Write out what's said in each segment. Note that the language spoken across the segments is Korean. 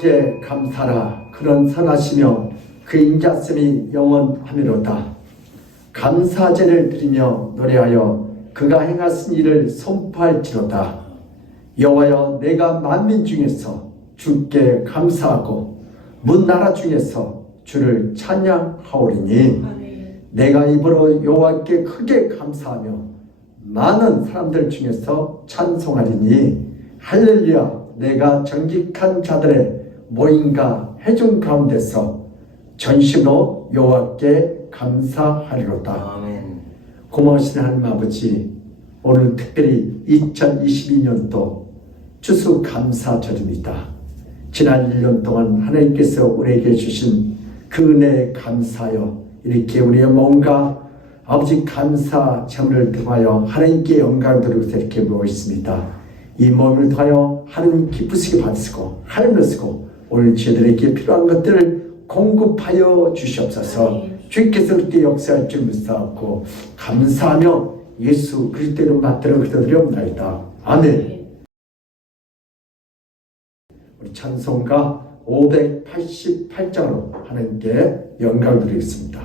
여호와께 감사라. 그런 선하시며 그 인자씀이 영원하미로다. 감사제를 드리며 노래하여 그가 행하신 일을 선포할지로다. 여호와여, 내가 만민 중에서 주께 감사하고 문나라 중에서 주를 찬양하오리니 내가 입으로 여호와께 크게 감사하며 많은 사람들 중에서 찬송하리니 할렐루야. 내가 정직한 자들의 모임과 회중 가운데서 전심으로 여호와께 감사하리로다. 아멘. 고마우신 하나님 아버지, 오늘 특별히 2022년도 추수감사절입니다. 지난 1년 동안 하나님께서 우리에게 주신 그 은혜에 감사하여 이렇게 우리의 몸과 아버지 감사 제물을 통하여 하나님께 영광 돌리고서 이렇게 모여 있습니다. 이 몸을 통하여 하나님 기쁘시게 받으시고 하나님을 쓰고 오늘 저희들에게 필요한 것들을 공급하여 주시옵소서. 주께서 그렇게 역사할 줄 믿사옵고 감사하며 예수 그리스도 이름 받들어 기도드리옵나이다. 아멘. 우리 찬송가 588장으로 하나님께 영광 드리겠습니다.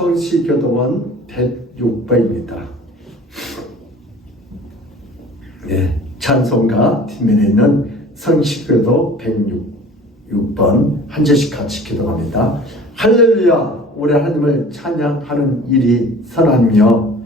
성시교도원 106번입니다. 네, 찬송가 뒷면에 있는 성시교도 106번 한 절씩 같이 기도합니다. 할렐루야. 우리 하나님을 찬양하는 일이 선하며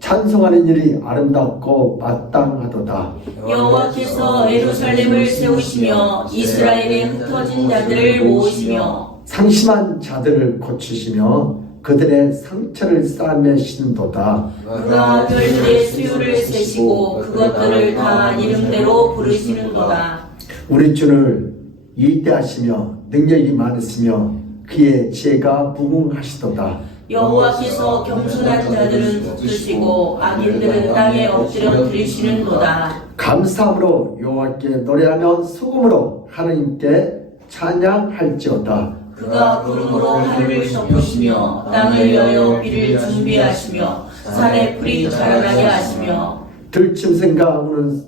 찬송하는 일이 아름답고 마땅하도다. 여호와께서 예루살렘을 세우시며 이스라엘의 흩어진 자들을 모으시며 상심한 자들을 고치시며 그들의 상처를 싸매시는도다. 그가 별들의 수요를 세시고 그것들을 다 이름대로 부르시는도다. 우리 주를 위대하시며 능력이 많으시며 그의 지혜가 무궁하시도다. 여호와께서 겸손한 자들은 붙드시고 악인들은 땅에 엎드려 들으시는도다. 감사함으로 여호와께 노래하며 소금으로 하나님께 찬양할지어다. 그가 구름으로 하늘을 덮으시며 땅을 여여 비를 준비하시며 산에 풀이 자라나게 하시며 들짐승과 우는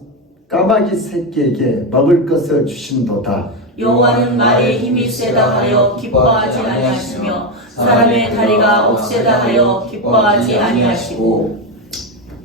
까마귀 새끼에게 먹을 것을 주신도다. 여호와는 말에 힘이 세다 하여 기뻐하지 아니하시며 사람의 다리가 억세다 하여 기뻐하지 아니하시고.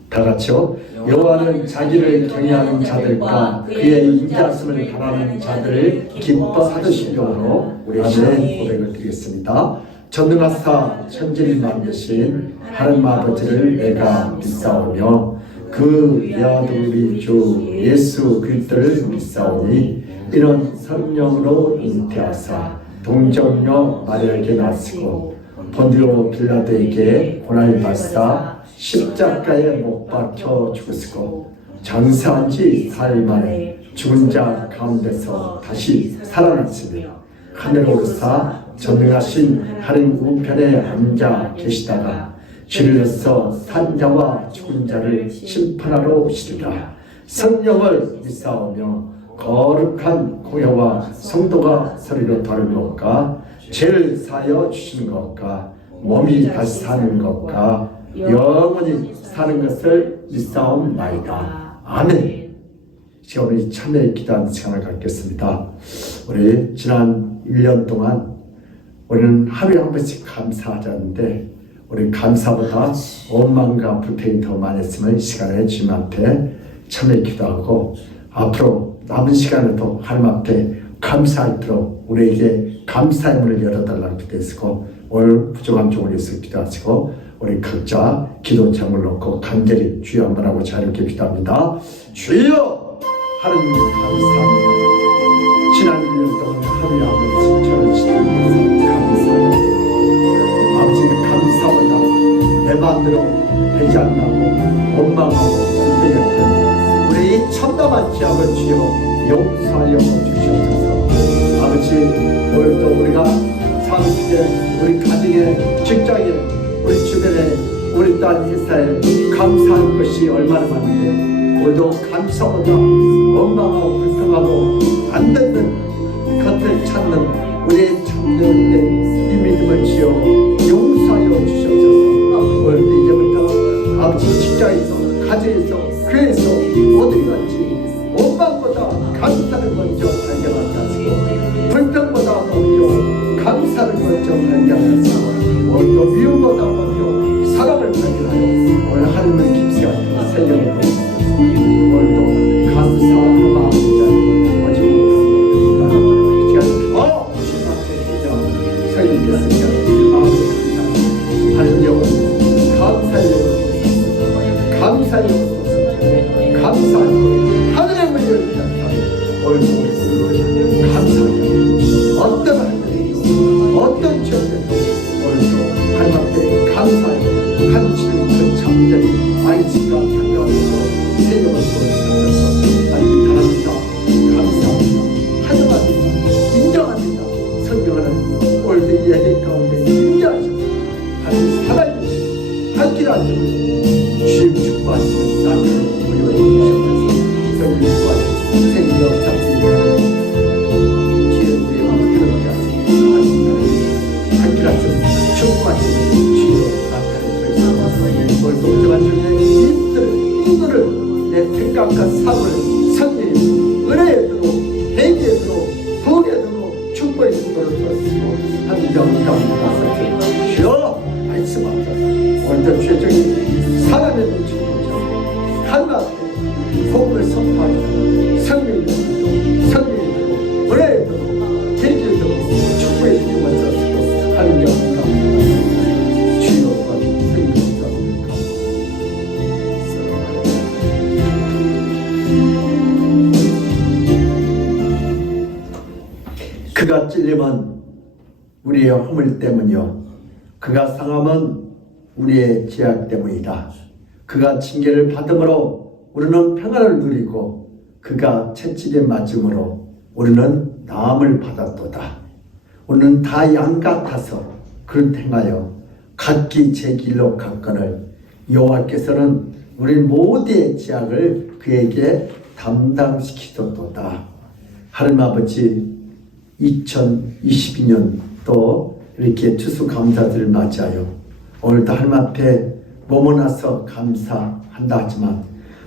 다 같이요. 여호와는 자기를 경외하는 자들과 그의 인자심을 바라는 자들을 기뻐하시려고 우리 신의 고백을 드리겠습니다. 전능하사 천지를 만드신 하나님 아버지를 내가 믿사오며 그 외아들 우리 주 예수 그리스도를 믿사오니 이는 성령으로 잉태하사 동정녀 마리아에게 나시고 본디오 빌라도에게 고난을 받사 십자가에 못 박혀 죽으시고 장사한 지 사흘 만에 죽은 자 가운데서 다시 살아났으며 하늘에 오르사 전능하신 하나님 우편에 앉아 계시다가 주님께서 산자와 죽은 자를 심판하러 오시리라. 성령을 믿사오며 거룩한 공회와 성도가 서리로 다른 것과 죄를 사하여 주시는 것과 몸이 다시 사는 것과 영원히 사는 것을 믿사옵나이다. 아멘. 제가 오늘 참여의 기도하는 시간을 갖겠습니다. 우리 지난 1년 동안 우리는 하루에 한 번씩 감사하자는데 우리 감사보다 원망과 불평이 더 많았으면 이 시간에 주님 앞에 참여 기도하고 앞으로 남은 시간에도 하나님 앞에 감사하도록 우리에게 감사의 문을 열어달라고 기도했고 오늘 부족한 종을 위해서 기도하시고 우리 각자 기도 제목을 놓고 간절히 주여 한번 하고 자유롭게 기도합니다. 주여 하나님 감사합니다. 지난 1년 동안 하루에 한 번씩 저를 지키면서 감사합니다. 아버지의 감사보다 내 마음대로 되지 않나고 원망하고 불평했던 우리 참담한 죄악을 주여 용서하여 주시옵소서. 아버지 오늘도 우리가 삶 속에 우리 가정에 직장에 우리 주변에 우리 딸 회사에 감사할 것이 얼마나 많은데 오늘도 감사보다 원망하고 불평하고 안 듣는 겉을 찾는 우리의 참되었는데 이 믿음을 지어 용서하여 주시옵소서. 오늘도 이제부터 아버지 직장에서 가정에서 교회에서 어디 갔지 원망보다 감사를 먼저 발견하게 하시고 불평보다 먼저 감사를 먼저 발견하시고 오늘도 미움보다 먼저 사랑을 발견하여 오늘 하나님을 깊이 하시고 세계를 보십니다. 오늘도 감사하는 마음을 오지 못합니다. 더 주님께 서인께서 마음을 감사합니다. 하나님 영혼 감사의 영혼 감사의 영혼 감사하고 하늘의 문을 닫아 오늘도 감사합니다. 어떤 하늘이 어떤 죄들도 오늘도 하나님 앞에 감사하고 한치를 그 잠자리 아이치가 참여하면서 세력을 보여주셔서 감사합니다. 감사합니다. 환영합니다. 인정합니다. 성경은 오늘도 이 예배 가운데 인정하셔서 하나님 살아계신 한길하시고 주님 축복하시는 나를 보여해 주셔서 성경 축복하시고 생명 잡수입니다. 주의 우리의 마음을 그렇게 하시고 한길하시고 축복하시는 주의 나타를 보여주셔서 오늘 동정한 주님의 이들을 내 생각과 삶을 성령의 은혜에 두고 회개에 두고 부흥에 두고 축복의 중도로 두었으고 하나님 영광을 주여 말씀하소서. 오늘도 죄적인 사람의 눈치보자 하나님 앞에 복음을 선포하시고 성령이 두고 성령이 두고 은혜에 두고 회개에 두고 축복의 중도로 두었으고 하나님 영광을 주여 그가 찔림은 우리의 허물 때문이요 그가 상함은 우리의 죄악 때문이다. 그가 징계를 받음으로 우리는 평안을 누리고 그가 채찍에 맞음으로 우리는 나음을 받았도다. 우리는 다 양 같아서 그를 행하여 각기 제 길로 갔거늘 여호와께서는 우리 모두의 죄악을 그에게 담당시키셨도다. 하나님 아버지 2022년 또 이렇게 추수감사절을 맞이하여 오늘도 하나님 앞에 머무나서 감사한다 하지만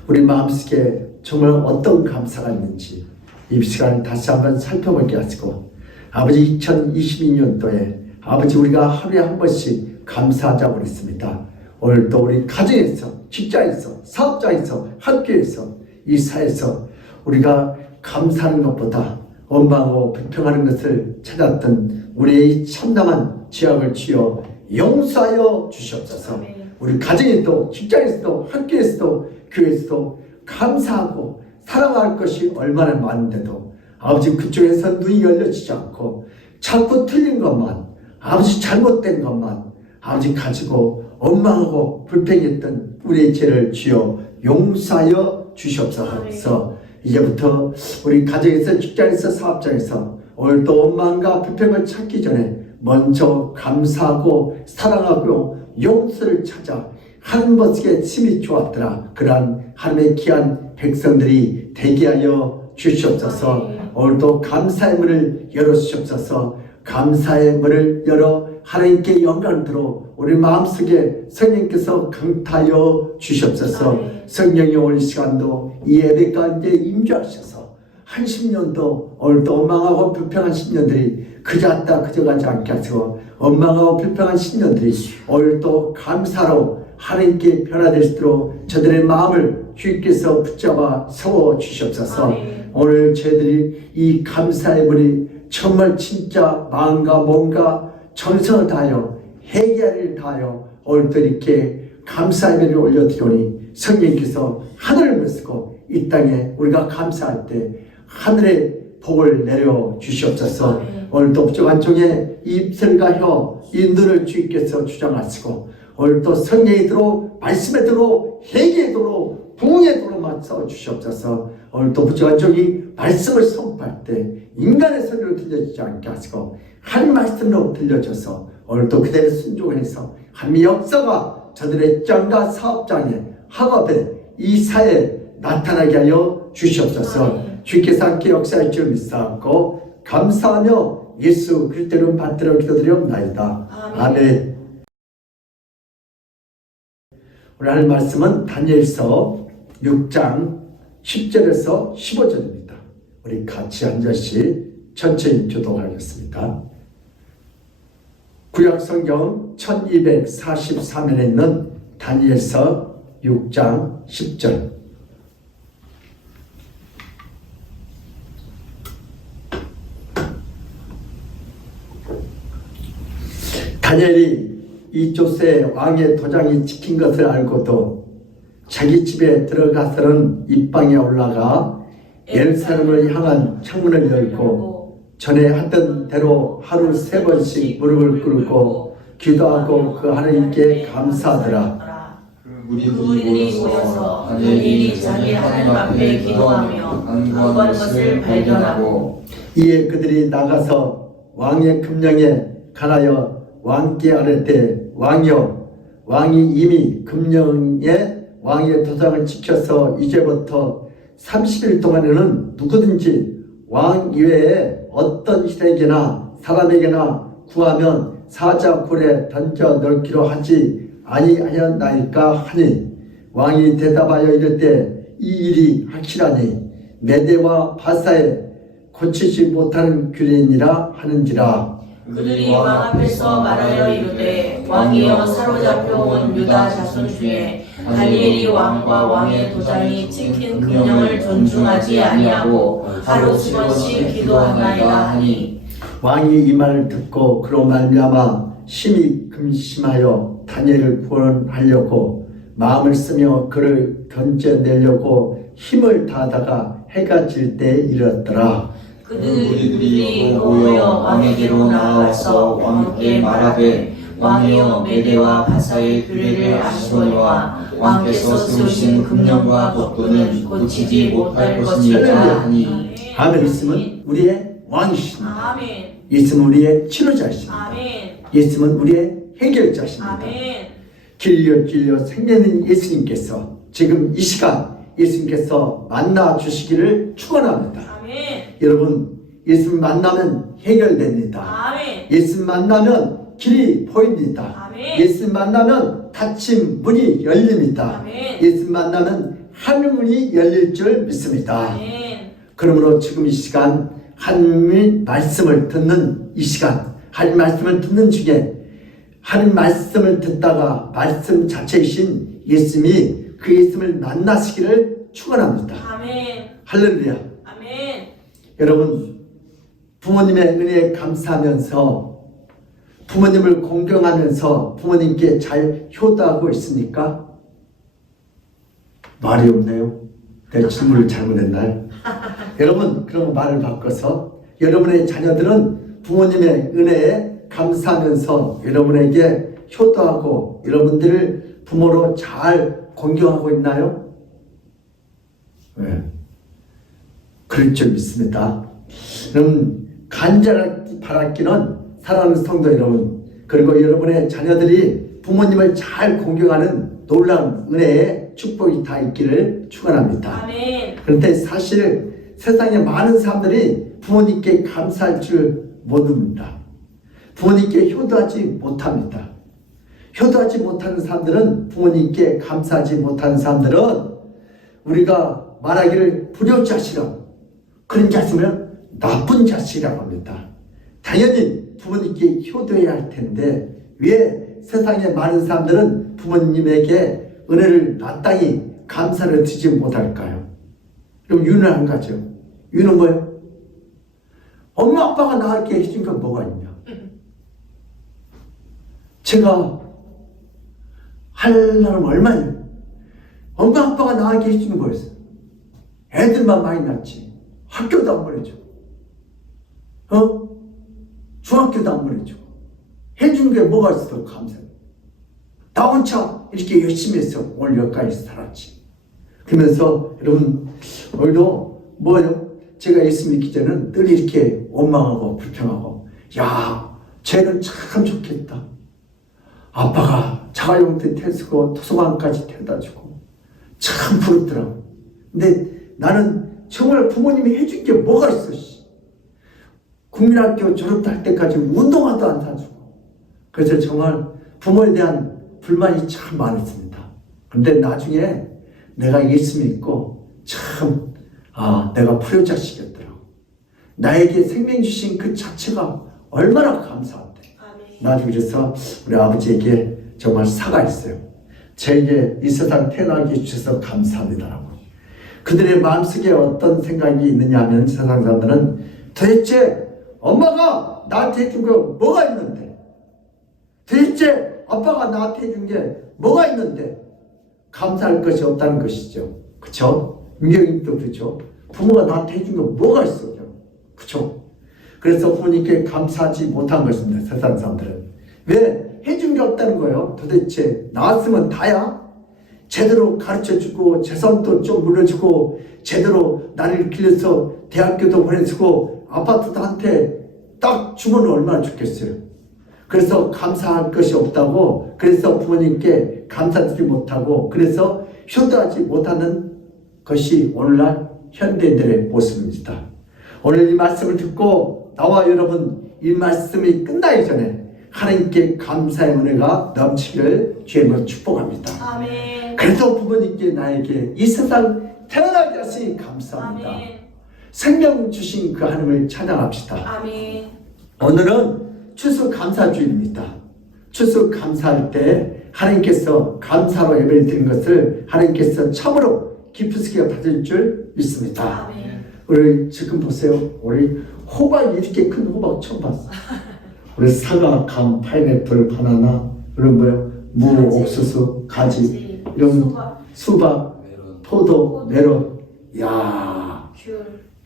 우리 마음속에 정말 어떤 감사가 있는지 이 시간 다시 한번 살펴보게 하시고 아버지 2022년도에 아버지 우리가 하루에 한 번씩 감사하자고 그랬습니다. 오늘도 우리 가정에서 직장에서 사업장에서 학교에서 이 사회에서 우리가 감사하는 것보다 원망하고 불평하는 것을 찾았던 우리의 참담한 죄악을 주여 용서하여 주시옵소서. 우리 가정에도 직장에서도 학교에서도 교회에서도 감사하고 사랑할 것이 얼마나 많은데도 아버지 그쪽에서 눈이 열려지지 않고 자꾸 틀린 것만 아버지 잘못된 것만 아버지 가지고 원망하고 불평했던 우리의 죄를 주여 용서하여 주시옵소서. 이제부터 우리 가정에서 직장에서 사업장에서 오늘도 원망과 불평을 찾기 전에 먼저 감사하고 사랑하고 용서를 찾아 한 번씩에 심히 좋았더라. 그러한 하나님의 귀한 백성들이 되게 하여 주시옵소서. 오늘도 감사의 문을 열어주시옵소서. 감사의 문을 열어 하나님께 영광을 들어 우리 마음속에 성령께서 강타하여 주시옵소서. 성령이 오늘 시간도 이 예배 가운데 임재하셔서 한 10년도 오늘도 원망하고 불평한 10년들이 그저 왔다 그저 가지 않게 하시고 원망하고 불평한 10년들이 오늘도 감사로 하나님께 변화될 수 있도록 저들의 마음을 주께서 붙잡아 세워 주시옵소서. 오늘 저희들이 이 감사의 문이 정말 진짜 마음과 몸과 정성을 다하여 회개를 다하여 오늘도 이렇게 감사의 문을 올려드리오니 성령께서 하늘을 메시고 이 땅에 우리가 감사할 때 하늘의 복을 내려 주시옵소서. 오늘도 부족한 종의 입술과 혀, 이 눈을 주께서 주장하시고 오늘도 성령이 들어 말씀에 들어 회개에 들어 부흥에 들어 맞서 주시옵소서. 오늘도 부족한 종이 말씀을 선포할 때 인간의 소리로 들려지지 않게 하시고 하나님 말씀으로 들려줘서 오늘도 그대로 순종해서 하나님의 역사가 저들의 장과 사업장에 학업에 이 사회에 나타나게 하여 주시옵소서. 주께서 함께 역사할 줄 믿사옵고 감사하며 예수 그리스도를 받들어 기도드리옵나이다. 아멘. 오늘 할 말씀은 다니엘서 6장 10절에서 15절입니다. 우리 같이 한 절씩 천천히 교독하겠습니다. 구약성경 1243면에 있는 다니엘서 6장 10절. 다니엘이 이 조세 왕의 도장이 찍힌 것을 알고도 자기 집에 들어가서는 입방에 올라가 예루살렘을 향한 창문을 열고 전에 하던 대로 하루 3번씩 무릎을 꿇고 기도하고 그 하나님께 감사하더라. 무리들이 모여서 다니엘이 자기 하나님 앞에 기도하며 간구하는 것을 발견하고 이에 그들이 나가서 왕의 금령에 관하여 왕께 아뢰되 왕이여 왕이 이미 금령에 왕의 도장을 지켜서 이제부터 30일 동안에는 누구든지 왕 이외에 어떤 이에게나 사람에게나 구하면 사자굴에 던져 넣기로 하지 아니하였나이까 하니 왕이 대답하여 이르되 이 일이 확실하니 메대와 바사에 고치지 못하는 규례니라 하는지라. 그들이 왕 앞에서 말하여 이르되 왕이여 사로잡혀 온 유다 자손 중에 다니엘이 왕과 왕의 도장이 찍힌 금령을 존중하지 아니하고 하루 10번씩 기도하나이다 하니 왕이 이 말을 듣고 그로 말미암아 심히 근심하여 다니엘을 구원하려고 마음을 쓰며 그를 건져내려고 힘을 다하다가 해가 질 때 이르렀더라. 그들이 모여 왕에게로 나아가서 왕께 말하되 왕이여 메대와 바사의 규례를 아시거니와 왕께서 세우신 금령과 법도는 고치지 못할 것이니라 하니 아멘. 있으면 우리의 왕이십니다. 아멘. 있으면 우리의 치료자이십니다. 아멘. 있으면 우리의 해결자십니다. 아멘. 길려 생기는 예수님께서 지금 이 시간 예수님께서 만나 주시기를 축원합니다. 아멘. 여러분 예수님 만나면 해결됩니다. 아멘. 예수님 만나면 길이 보입니다. 아멘. 예수님 만나면 닫힌 문이 열립니다. 아멘. 예수님 만나면 하늘 문이 열릴 줄 믿습니다. 아멘. 그러므로 지금 이 시간 하나님의 말씀을 듣는 이 시간, 하나님 말씀을 듣는 중에 하나님 말씀을 듣다가 말씀 자체이신 예수님이 그 예수님을 만나시기를 축원합니다. 아멘. 할렐루야. 아멘. 여러분, 부모님의 은혜에 감사하면서 부모님을 공경하면서 부모님께 잘 효도하고 있습니까? 말이 없네요. 내 질문을 잘못했나요? 여러분, 그럼 말을 바꿔서 여러분의 자녀들은 부모님의 은혜에 감사하면서 여러분에게 효도하고 여러분들을 부모로 잘 공경하고 있나요? 네. 그럴 줄 믿습니다. 그럼 간절히 바라기는 사랑하는 성도 여러분, 그리고 여러분의 자녀들이 부모님을 잘 공경하는 놀라운 은혜의 축복이 다 있기를 축원합니다. 아멘. 그런데 사실 세상에 많은 사람들이 부모님께 감사할 줄 모릅니다. 부모님께 효도하지 못합니다. 효도하지 못하는 사람들은, 부모님께 감사하지 못하는 사람들은 우리가 말하기를 불효자식이라고, 그런 자식은 나쁜 자식이라고 합니다. 당연히 부모님께 효도해야 할 텐데 왜 세상에 많은 사람들은 부모님에게 은혜를 마땅히 감사를 드리지 못할까요? 그럼 이유는 한 가지요. 이유는 뭐예요? 엄마 아빠가 나에게 해준 건 뭐가 있냐? 제가 할 나름 얼마냐? 엄마 아빠가 나에게 해준 건 뭐였어요? 애들만 많이 낳지 학교도 안 보내주고 중학교도 안 보내주고 해준 게 뭐가 있어? 감사해. 나 혼자 이렇게 열심히 해서 오늘 여기까지 살았지. 그러면서 여러분, 오늘도 뭐예요? 제가 예수 믿기 전에는 늘 이렇게 원망하고 불평하고, 야, 쟤는 참 좋겠다. 아빠가 자가용도 태우고 도서관까지 태워다주고 참 부럽더라고. 근데 나는 정말 부모님이 해준 게 뭐가 있어? 국민학교 졸업할 때까지 운동화도 안 사주고. 그래서 정말 부모에 대한 불만이 참 많았습니다. 그런데 나중에 내가 예수 믿고 참, 내가 불효자식이었더라고. 나에게 생명 주신 그 자체가 얼마나 감사한데. 나중에 그래서 우리 아버지에게 정말 사과했어요. 저에게 이 세상 태어나게 해주셔서 감사합니다라고. 그들의 마음속에 어떤 생각이 있느냐 하면, 세상 사람들은 도대체 엄마가 나한테 해준 거 뭐가 있는데, 도대체 아빠가 나한테 해준 게 뭐가 있는데 감사할 것이 없다는 것이죠. 그쵸? 민경님도 그렇죠. 부모가 나한테 해준 거 뭐가 있어요? 그쵸? 그래서 부모님께 감사하지 못한 것입니다. 세상 사람들은. 왜? 해준 게 없다는 거예요. 도대체 나왔으면 다야? 제대로 가르쳐주고 재산도 좀 물려주고 제대로 나를 길러서 대학교도 보내주고 아파트도 한테 딱 주면 얼마나 좋겠어요. 그래서 감사할 것이 없다고, 그래서 부모님께 감사드리지 못하고, 그래서 효도하지 못하는 것이 오늘날 현대인들의 모습입니다. 오늘 이 말씀을 듣고 나와 여러분, 이 말씀이 끝나기 전에 하나님께 감사의 은혜가 넘치기를 주님으로 축복합니다. 아멘. 그래서 부모님께 나에게 이 세상 태어나게 하시니 감사합니다. 아멘. 생명 주신 그 하나님을 찬양합시다. 아멘. 오늘은 추수감사주일입니다. 추수감사할 때 하나님께서 감사로 예배를 드린 것을 하나님께서 참으로 기쁘시게 받을 줄 믿습니다. 아멘. 우리 지금 보세요. 우리 호박, 이렇게 큰 호박 처음 봤어. 우리 사과, 감, 파인애플, 바나나, 이런 뭐요? 무, 가지, 옥수수, 가지, 이런 수박, 포도, 메론. 야,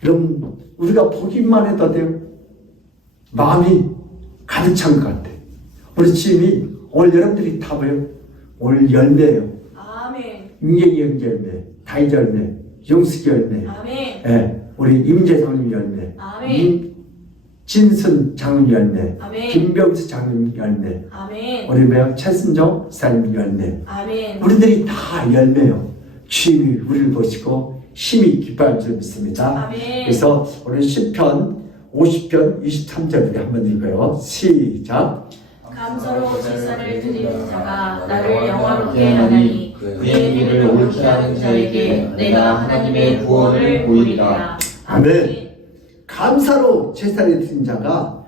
이런 우리가 보기만 해도 돼요. 마음이 가득 찬 것 같아. 우리 집이 오늘 여러분들이 다 봐요. 오늘 열매예요. 아멘. 윤경이 형 열매, 다희 열매, 용숙이 열매, 아멘. 우리 임재 장님 열매, 아멘. 진순 장님 열매, 아멘. 김병수 장님 열매, 아멘. 우리 명 최순정 사님 열매. 아멘. 우리들이 다 열매요. 주님이 우리를 보시고 힘이 기뻐할 줄 믿습니다. 아멘. 그래서 오늘 시편 50편 23절 우리 한번 읽어요. 시작. 감사로 제사를 드리는 자가 나를 영화롭게 하나니 그의 일을 옳게 하는 자에게 내가 하나님의 구원을 보이리라. 아멘. 감사로 제사를 드린 자가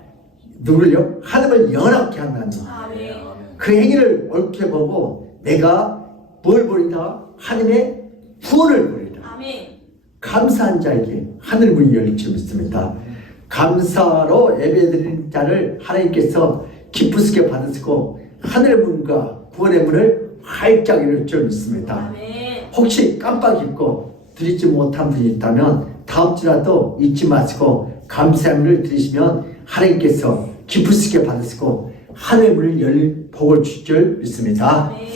누굴요? 하나님을 연합케 한다는 아멘. 그 행위를 옳게 보고 내가 뭘 보리다? 하나님의 구원을 보리다. 아멘. 감사한 자에게 하늘 문이 열릴 줄 믿습니다. 감사로 예배드리는 자를 하나님께서 기쁘시게 받으시고 하늘의 문과 구원의 문을 활짝 열릴 줄 믿습니다. 아멘. 혹시 깜빡 잊고 드리지 못한 분이 있다면 다음 주라도 잊지 마시고 감사함을 드리시면 하나님께서 기쁘시게 받으시고 하늘의 문을 열 복을 주실 줄 믿습니다. 아멘.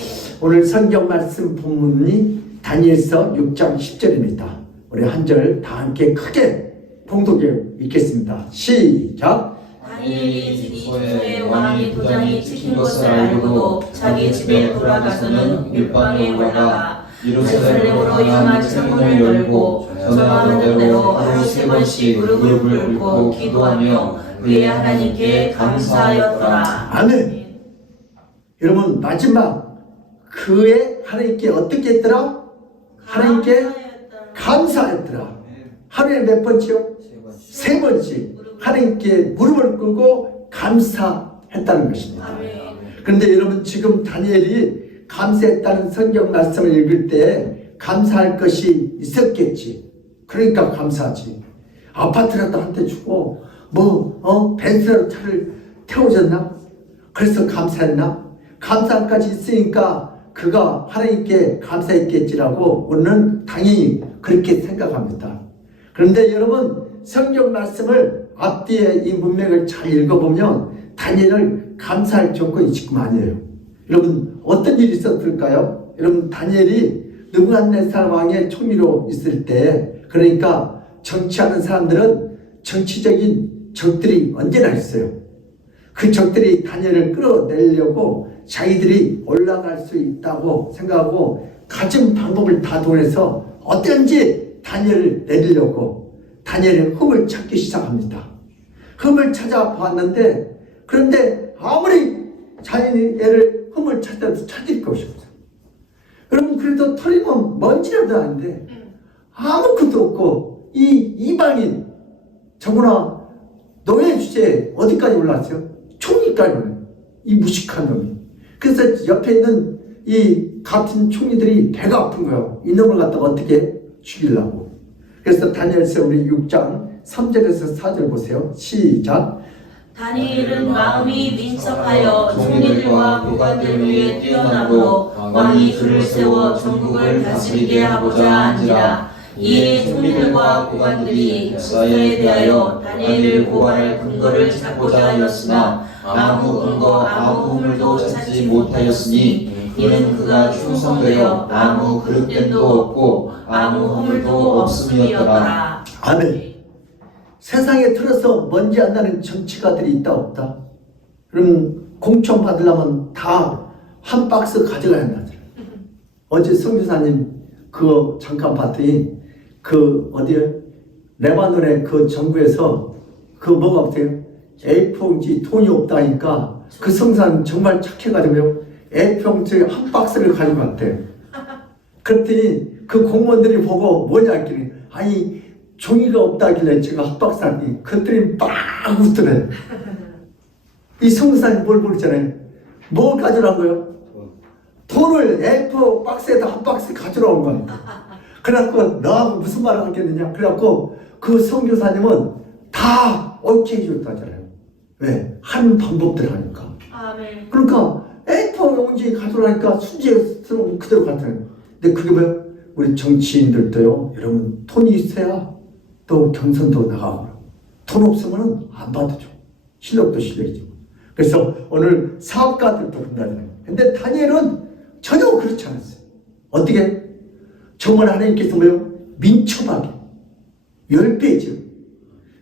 오늘 성경 말씀 본문이 다니엘서 6장 10절입니다. 우리 한 절 다 함께 크게 봉독해 읽겠습니다. 시작. 다니엘이 주소에 왕의 도장이 찍힌 것을 알고도 자기 집에 돌아가서는 윗방에 올라가 예루살렘으로 향한 창문을 열고 전하는 대로 하루 3번씩 무릎을 꿇고 기도하며 그의 하나님께 감사하였더라. 아멘. 여러분 마지막 그의 하나님께 어떻게 했더라? 하나님께 감사했더라. 하루에 몇 번씩요? 3번씩 하나님께 무릎을 꿇고 감사했다는 것입니다. 아멘. 그런데 여러분 지금 다니엘이 감사했다는 성경 말씀을 읽을 때 감사할 것이 있었겠지. 그러니까 감사하지. 아파트라도 한 대 주고 벤츠라도 차를 태워줬나? 그래서 감사했나? 감사까지 있으니까 그가 하나님께 감사했겠지라고 우리는 당연히 그렇게 생각합니다. 그런데 여러분 성경 말씀을 앞뒤에 이 문맥을 잘 읽어보면 다니엘을 감사할 조건이 지금 아니에요. 여러분 어떤 일이 있었을까요? 여러분 다니엘이 느부갓네살 왕의 총리로 있을 때 그러니까 정치하는 사람들은 정치적인 적들이 언제나 있어요. 그 적들이 다니엘을 끌어내려고 자기들이 올라갈 수 있다고 생각하고 가진 방법을 다 동원해서 어떤지 다니엘을 내리려고 다니엘의 흠을 찾기 시작합니다. 흠을 찾아봤는데 그런데 아무리 자기의 흠을 찾아도 찾을 것이 없어요. 여러분 그래도 털이면 먼지라도 아닌데 아무것도 없고 이 이방인 저거나 노예 주제에 어디까지 올랐어요? 총리까지 올라요. 이 무식한 놈이. 그래서 옆에 있는 이 같은 총리들이 배가 아픈 거예요. 이 놈을 갖다가 어떻게 죽이려고. 그래서 다니엘서 우리 6장 3절에서 4절 보세요. 시작. 다니엘은 마음이 민첩하여 총리들과 고관들 위에 뛰어나므로 왕이 그를 세워 전국을 다스리게 하고자 한지라. 이에 총리들과 고관들이 역사에 대하여 다니엘을 고발할 근거를 찾고자 하였으나 아무 근거 아무 흠물도 찾지 못하였으니 이는 그가 충성되어 아무 그릇됨도 없고 아무 허물도 없음이었더라. 아멘. 세상에 틀어서 먼지 안 나는 정치가들이 있다 없다? 그럼 공천 받으려면 다 한 박스 가져가야 한다. 어제 성교사님 그거 잠깐 봤더니 그 어디에 레바논의 그 정부에서 그 뭐가 없대요? A4용지 돈이 없다니까 그 성사는 정말 착해가지고요. A4용지 한 박스를 가지고 갔대요. 그랬더니 그 공무원들이 보고 뭐냐 했더니 아니 종이가 없다길래 제가 한 박스 하니 그들이 막 웃더래. 이 성사님 뭘 모르잖아요. 뭘 가져간 거예요? 돈을 A4 박스에다 한 박스 가져온 거예요. 그래갖고 너하고 무슨 말을 하겠느냐. 그래갖고 그 선교사님은 다 옳게 해줬다잖아요. 왜? 하는 방법대로 하니까. 아멘. 그러니까 A4 용지 가져오라니까 순지에서 그대로 갔잖아요. 근데 그게 뭐야? 우리 정치인들도요. 여러분 돈이 있어야 또 경선도 나가고 돈 없으면 안 받아줘. 실력도 실력이죠. 그래서 오늘 사업가들도 그런다잖아요. 근데 다니엘은 전혀 그렇지 않았어요. 어떻게? 정말 하나님께서 뭐요? 민첩하게 10배죠.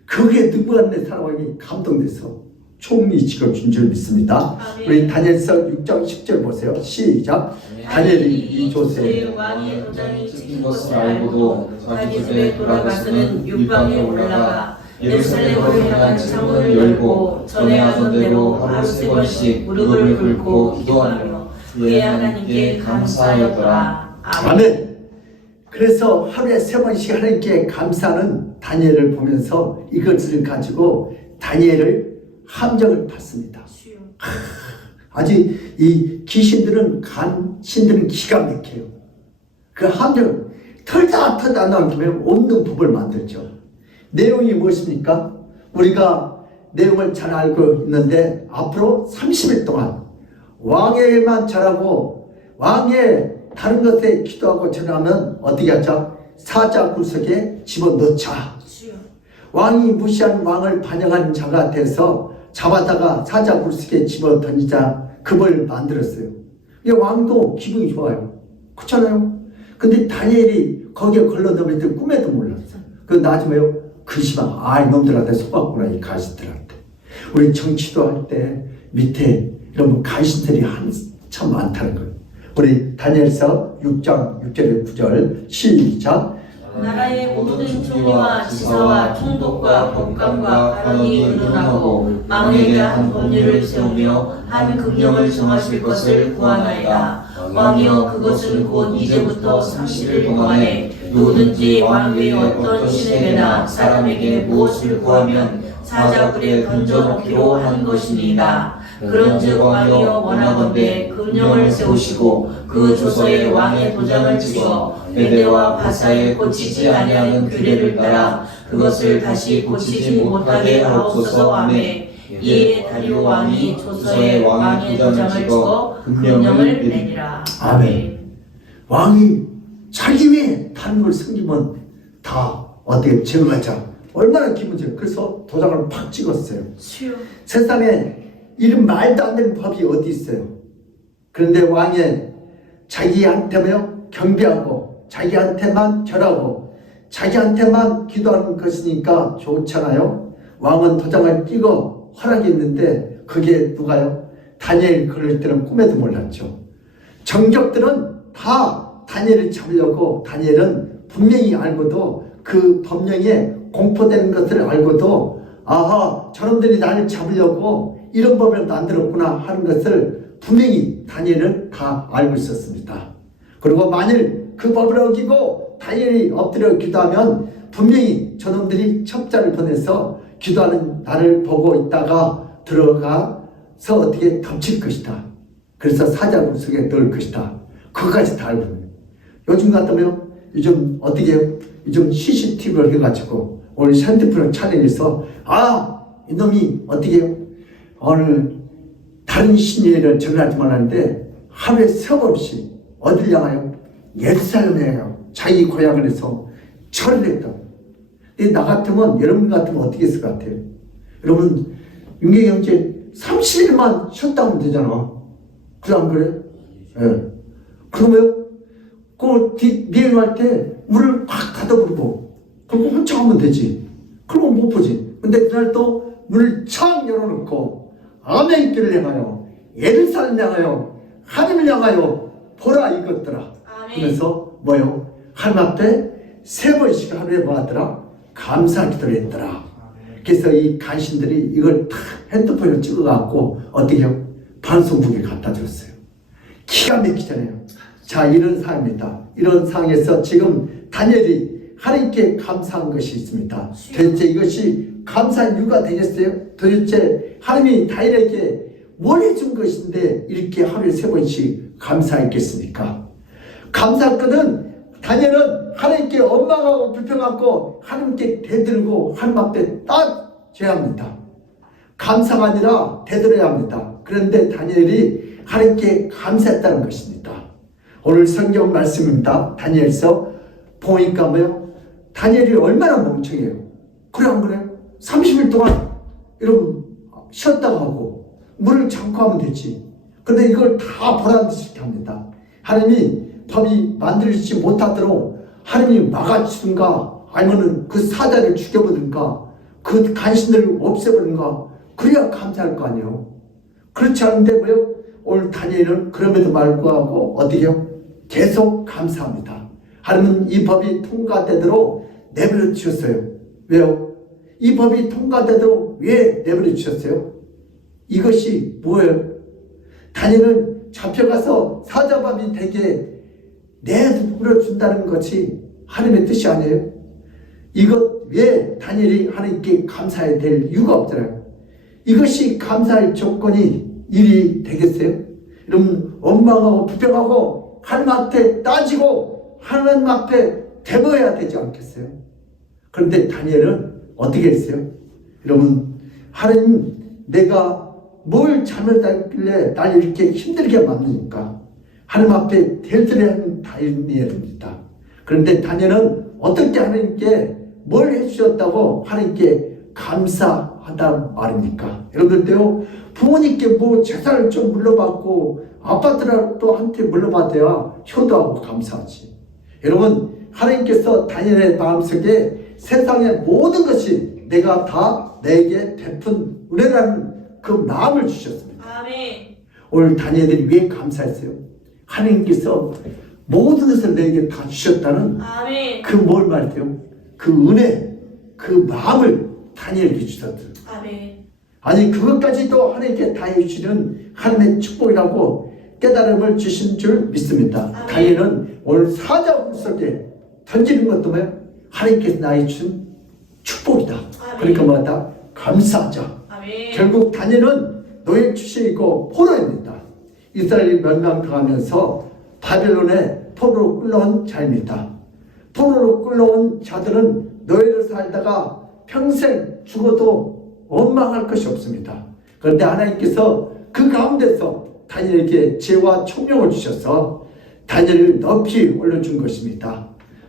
그게 느부갓네살 왕이 감동돼서 총리직을 준 줄 믿습니다. 아멘. 우리 다니엘서 6장 10절 보세요. 시작. 다니엘이 이 조세 왕의 도장이 찍힌 것을 알고도 자기 집에 돌아가서는 윗방에 올라가 예루살렘으로 향한 창문을 열고 전에 하던 대로 하루 3번씩 무릎을 꿇고 기도하며 그의 하나님께 감사하였더라. 아멘. 아멘. 그래서 하루에 3번씩 하나님께 감사하는 다니엘을 보면서 이것을 가지고 다니엘을 함정을 받습니다. 주여. 아주 이 귀신들은 간신들은 기가 막혀요. 그 함정 털다 남기면 없는 법을 만들죠. 내용이 무엇입니까? 우리가 내용을 잘 알고 있는데 앞으로 30일 동안 왕에게만 절하고 왕의 다른 것에 기도하고 절하면 어떻게 하죠? 사자 굴속에 집어넣자. 주여. 왕이 무시한 왕을 반영한 자가 돼서 잡아다가 사자 굴속에 집어 던지자 그걸 만들었어요. 이 왕도 기분이 좋아요. 그렇잖아요. 근데 다니엘이 거기에 걸러넣을 때 꿈에도 몰랐어. 그 나중에요. 그 시방 이놈들한테 속았구나 이 가신들한테. 우리 정치도 할 때 밑에 이런 가신들이 한참 많다는 거예요. 우리 다니엘서 6장 6절에 9절 시작. 나라의 모든 총리와 지사와 총독과 법관과 관원이 의논하고 왕에게 한 법률을 세우며 한 금령을 정하실 것을 구하나이다. 왕이여 그것은 곧 이제부터 30일 동안에 누구든지 왕 외에 어떤 신에게나 사람에게 무엇을 구하면 사자굴에 던져놓기로 한 것이니이다. 그런즉 왕이여 원하건대 금령을 세우시고 그 조서에 왕의 도장을 찍어 메대와 바사에 고치지 아니하는 규례를 따라 그것을 다시 고치지 못하게 하옵소서. 하매 이에 다리오 왕이 조서에 왕의 도장을 찍어 금령을 내니라. 아멘. 왕이 자기 외에 다른 걸 숨기면 다 어떻게 제거하자. 얼마나 기분 좋아요. 그래서 도장을 팍 찍었어요. 주여. 세상에 이런 말도 안 되는 법이 어디 있어요. 그런데 왕이 자기한테만 경배하고 자기한테만 절하고 자기한테만 기도하는 것이니까 좋잖아요. 왕은 도장을 찍어 허락했는데 그게 누가요? 다니엘 그럴 때는 꿈에도 몰랐죠. 정적들은 다 다니엘을 잡으려고 다니엘은 분명히 알고도 그 법령에 공포되는 것을 알고도 아하 저놈들이 나를 잡으려고 이런 법을 만들었구나 하는 것을 분명히 다니엘은 다 알고 있었습니다. 그리고 만일 그 법을 어기고 다니엘이 엎드려 기도하면 분명히 저놈들이 첩자를 보내서 기도하는 나를 보고 있다가 들어가서 어떻게 덮칠 것이다. 그래서 사자굴 속에 넣을 것이다. 그거까지 다 알고 있는. 요즘 같으면 요즘 어떻게 해요? 요즘 CCTV를 해가지고 오늘 핸드폰을 촬영해서 이놈이 어떻게 해요? 오늘 다른 신예를 전하지 말았는데 하루에 섭 없이 어딜 향하여? 예루살렘에 향하여 자기 고향을 해서 절을 했다. 근데 나 같으면 여러분 같으면 어떻게 했을 것 같아요? 여러분 윤경이 형제 30일만 쉬었다 하면 되잖아. 그래 안 그래? 예. 그러면 그 미행할 때 문을 팍 닫아버리고 그리고 혼자 하면 되지. 그러면 못 보지. 근데 그날 또 문을 창 열어놓고 아멘길을 향하여 예루살렘 향하여 하나님을 향하여 보라 이것들아. 아멘. 그래서 뭐요? 하나님 앞에 3번씩 하루에 뭐 하더라? 감사 기도를 했더라. 그래서 이 간신들이 이걸 다 핸드폰으로 찍어갖고 어떻게 해요? 방송국에 갖다 줬어요. 기가 막히잖아요. 자, 이런 상황입니다. 이런 상황에서 지금 다니엘이 하나님께 감사한 것이 있습니다. 도대체 이것이 감사한 이유가 되겠어요? 도대체 하나님이 다니엘에게 뭘 해준 것인데 이렇게 하루에 3번씩 감사했겠습니까? 감사할 것은 다니엘은 하나님께 원망하고 불평하고 하나님께 대들고 하나님 앞에 따져야 합니다. 감사가 아니라 대들어야 합니다. 그런데 다니엘이 하나님께 감사했다는 것입니다. 오늘 성경 말씀입니다. 다니엘서 보니까 뭐요? 다니엘이 얼마나 멍청해요. 그래 안 그래요? 30일 동안 여러분 쉬었다고 하고 물을 참고 하면 되지. 근데 이걸 다 보란듯이 합니다. 하나님이 법이 만들어지지 못하도록 하나님이 막아주든가 아니면은 그 사자를 죽여버든가 그 간신들을 없애버든가 그래야 감사할 거 아니에요. 그렇지 않은데 뭐요? 오늘 다니엘은 그럼에도 불구하고 어떻게 해요? 계속 감사합니다. 하나님은 이 법이 통과되도록 내버려 주셨어요. 왜요? 이 법이 통과되도록 왜 내버려 주셨어요? 이것이 뭐예요? 다니엘은 잡혀가서 사자밥이 되게 내버려 준다는 것이 하나님의 뜻이 아니에요? 이것 왜 다니엘이 하나님께 감사해야 될 이유가 없잖아요. 이것이 감사할 조건이 일이 되겠어요? 여러분, 원망하고 불평하고 하나님 앞에 따지고 하나님 앞에 대모해야 되지 않겠어요? 그런데 다니엘은 어떻게 했어요? 여러분, 하나님, 내가 뭘 잘못했길래 날 이렇게 힘들게 만드니까 하나님 앞에 대들하는 다니엘입니다. 그런데 다니엘은 어떻게 하나님께 뭘 해주셨다고 하나님께 감사하다 말입니까? 여러분들도요, 부모님께 뭐 재산을 좀 물려받고 아파트라도 한테 물려받아야 효도하고 감사하지. 여러분, 하나님께서 다니엘의 마음속에 세상의 모든 것이 내가 다 내게 베푼 은혜라는 그 마음을 주셨습니다. 아멘. 오늘 다니엘이 왜 감사했어요? 하나님께서 모든 것을 내게 다 주셨다는 아멘. 그 뭘 말해요? 그 은혜, 그 마음을 다니엘에게 주셨어요. 아멘. 아니, 그것까지도 하나님께 다 해주시는 하나님의 축복이라고 깨달음을 주신 줄 믿습니다. 아멘. 다니엘은 오늘 사자굴 속에 던지는 것도 뭐예요? 하나님께서 나에게 준 축복이다. 아멘. 그러니까 뭐다? 감사하자. 아멘. 결국 다니엘은 노예 출신이고 포로입니다. 이스라엘이 멸망당하면서 바벨론에 포로로 끌려온 자입니다. 포로로 끌려온 자들은 노예로 살다가 평생 죽어도 원망할 것이 없습니다. 그런데 하나님께서 그 가운데서 다니엘에게 지혜와 총명을 주셔서 다니엘을 높이 올려준 것입니다.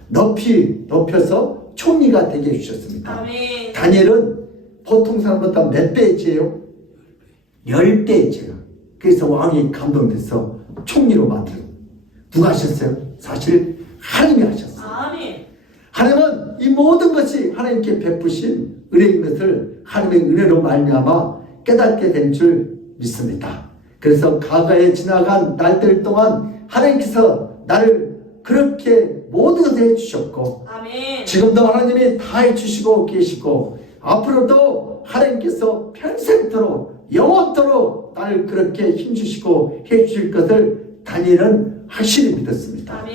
높이 높여서 총리가 되게 해주셨습니다. 아멘. 다니엘은 보통 사람보다 몇 배의 지혜요? 10배의 지혜요. 그래서 왕이 감동돼서 총리로 만들어. 누가 하셨어요? 사실 하나님이 하셨어요. 아멘. 하나님은 이 모든 것이 하나님께 베푸신 은혜인 것을 하나님의 은혜로 말미암아 깨닫게 된 줄 믿습니다. 그래서 과거에 지나간 날들 동안 하나님께서 나를 그렇게 모든 것을 해주셨고 아멘. 지금도 하나님이 다 해주시고 계시고 앞으로도 하나님께서 평생토록 영원토록 나를 그렇게 힘주시고 해주실 것을 다니엘은 확실히 믿었습니다. 아멘.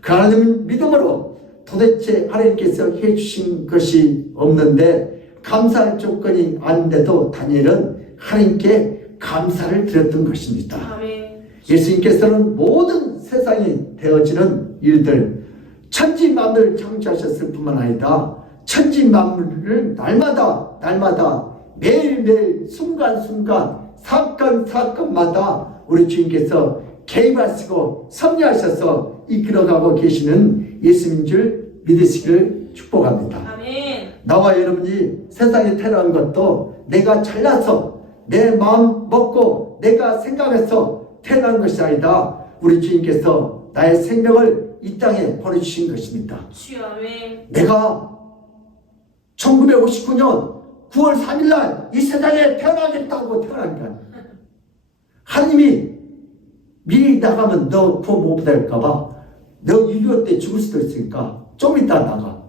그 하나님 믿음으로 도대체 하나님께서 해주신 것이 없는데 감사할 조건이 아닌데도 다니엘은 하나님께 감사를 드렸던 것입니다. 아멘. 예수님께서는 모든 세상이 되어지는 일들 천지만물을 창조하셨을 뿐만 아니라 천지만물을 날마다 매일매일 순간순간 사건마다 우리 주님께서 개입하시고 섭리하셔서 이끌어가고 계시는 예수님인 줄 믿으시기를 축복합니다. 아멘. 나와 여러분이 세상에 태어난 것도 내가 잘나서 내 마음 먹고 내가 생각해서 태어난 것이 아니다. 우리 주님께서 나의 생명을 이 땅에 보내주신 것입니다. 주여. 아멘. 내가 1959년 9월 3일 날 이 세상에 태어나겠다고 태어난 거야. 하나님이 미리 나가면 너 구원 못 받을까봐 너 6.25 때 죽을 수도 있으니까 좀 이따 나가.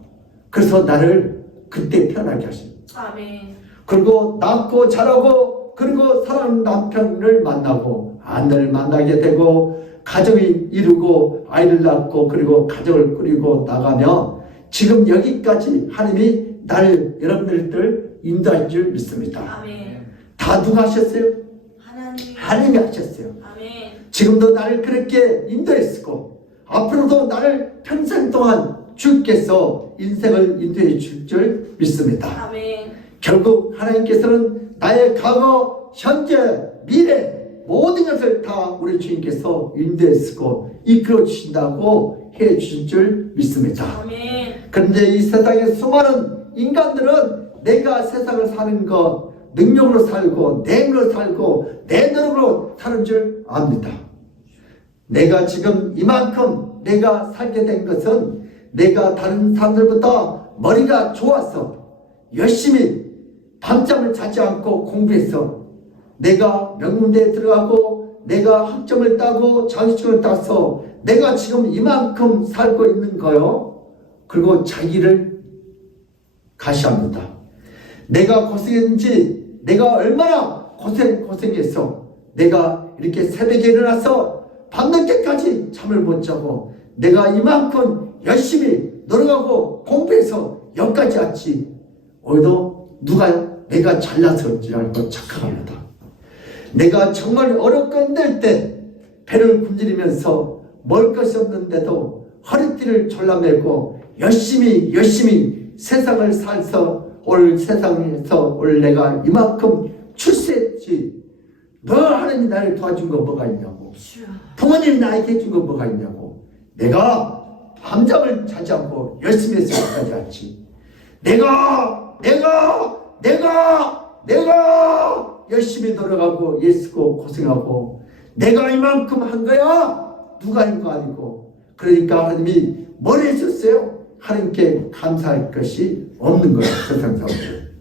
그래서 나를 그때 태어나게 하십니다. 아멘. 그리고 낳고 자라고 그리고 사랑하는 남편을 만나고 아내를 만나게 되고 가정을 이루고 아이를 낳고 그리고 가정을 꾸리고 나가며 지금 여기까지 하나님이 나를 여러분들 인도할 줄 믿습니다. 아멘. 다 누가 하셨어요? 하나님. 하나님이 하셨어요. 아멘. 지금도 나를 그렇게 인도했고 앞으로도 나를 평생 동안 주께서 인생을 인도해 줄 줄 믿습니다. 아멘. 결국 하나님께서는 나의 과거, 현재, 미래 모든 것을 다 우리 주님께서 인도했고 이끌어 주신다고 해 주실 줄 믿습니다. 아멘. 그런데 이 세상에 수많은 인간들은 내가 세상을 사는 것 능력으로 살고 내 힘으로 살고 내 노력으로 사는 줄 압니다. 내가 지금 이만큼 내가 살게 된 것은 내가 다른 사람들보다 머리가 좋아서 열심히 밤잠을 자지 않고 공부해서 내가 명문대에 들어가고 내가 학점을 따고 장학증을 따서 내가 지금 이만큼 살고 있는 거요. 그리고 자기를 가시합니다. 내가 고생했는지 내가 얼마나 고생해서 내가 이렇게 새벽에 일어나서 밤늦게까지 잠을 못 자고 내가 이만큼 열심히 노력하고 공부해서 여기까지 왔지. 오히려 누가요? 내가 잘나서 어찌라고 착각합니다. 내가 정말 어렵고 힘들 때 배를 굶주리면서 먹을 것이 없는데도 허리띠를 졸라매고 열심히 세상을 살서 올 세상에서 올 내가 이만큼 출세했지. 너 하나님이 나를 도와준 거 뭐가 있냐고. 부모님 나에게 해준 거 뭐가 있냐고. 내가 밤잠을 자지 않고 열심히 해서 여기까지 왔지. 내가 열심히 노력하고 예쓰고 고생하고 내가 이만큼 한 거야. 누가 한 거 아니고. 그러니까 하나님이 뭘 해줬어요? 하나님께 감사할 것이 없는 거예요. 세상 사람들.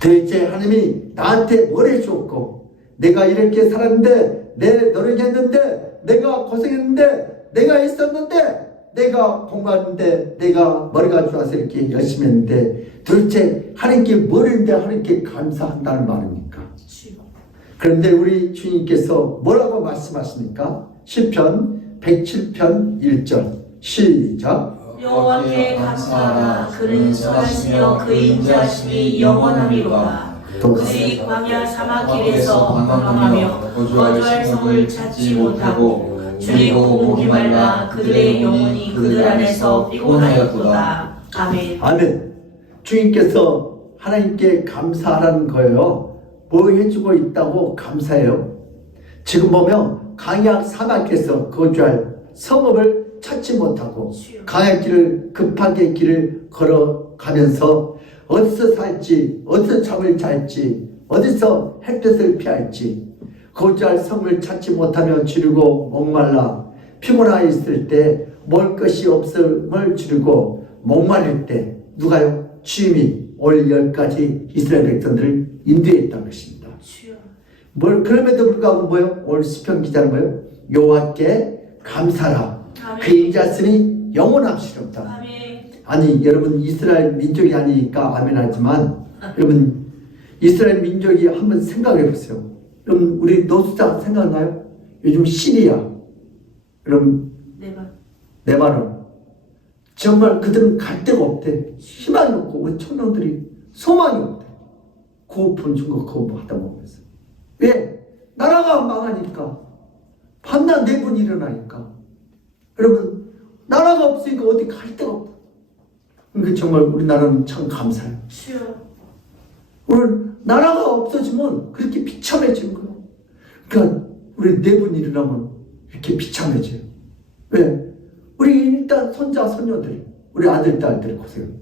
도대체 하나님이 나한테 뭘 해줬고 내가 이렇게 살았는데 내 노력했는데 내가 고생했는데 내가 있었는데 내가 공부하는데 내가 머리가 좋아서 이렇게 열심히 했는데 도대체 하나님께 뭘 했는데 하나님께 감사한다는 말입니까? 그런데 우리 주님께서 뭐라고 말씀하십니까? 시편 107편 1절 시작. 여호와께 감사하라. 그는 선하시며 그 인자하심이 영원하리로다. 그들이 광야 사막길에서 방황하며 거주할 성을 찾지 못하고 줄이고 목이 말라 그들의 영혼이 그들 안에서 피곤하였도다. 아멘. 아멘. 주님께서 하나님께 감사하라는 거예요. 뭐 해주고 있다고 감사해요. 지금 보면 광야 사막에서 거주할 성읍을 찾지 못하고 광야 길을 급하게 길을 걸어가면서 어디서 살지, 어디서 잠을 잘지, 어디서 햇볕을 피할지 거주할 성을 찾지 못하며 줄이고 목말라 피곤하여 있을 때 먹을 것이 없음을 줄이고 목마를 때 누가요? 주님이 올 10가지 이스라엘 백성들을 인도했다는 것입니다. 그럼에도 불구하고 뭐요? 오늘 시편 기자는 뭐요? 여호와께 감사라. 그 인자씀이 영원함시로다. 아니 여러분 이스라엘 민족이 아니니까 아멘 하지만 여러분 이스라엘 민족이 한번 생각해 보세요. 여러분 우리 노수자 생각나요? 요즘 시리아 여러분 네바논 정말 그들은 갈 데가 없대. 희망이 없고 우리 청년들이 소망이 없대. 고픈 중국 그거 하다 보면서 왜? 나라가 망하니까 밤낮 내분 일어나니까 여러분 나라가 없으니까 어디 갈 데가 없다. 그러니까 정말 우리나라는 참 감사해요. 오늘 나라가 없어지면 그렇게 비참해지는 거예요. 그러니까 우리 내분 일어나면 이렇게 비참해져요. 왜? 우리 일단 손자 손녀들이 우리 아들 딸들이 고생해요.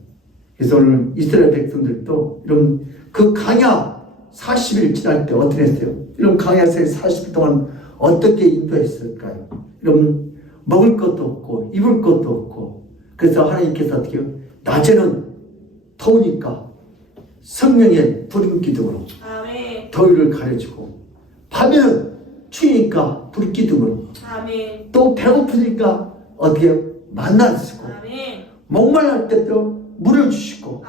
그래서 오늘 이스라엘 백성들도 이런 그 광야 40일 지날 때 어떻게 했어요? 이런 광야에서 40일 동안 어떻게 인도했을까요? 이런 먹을 것도 없고 입을 것도 없고 그래서 하나님께서 어떻게 해요? 낮에는 더우니까 성령의 불기둥으로 더위를 가려주고 밤에는 추우니까 불기둥으로 또 배고프니까 어떻게 해요? 만나를 주고 목말랄 때도 물을 주시고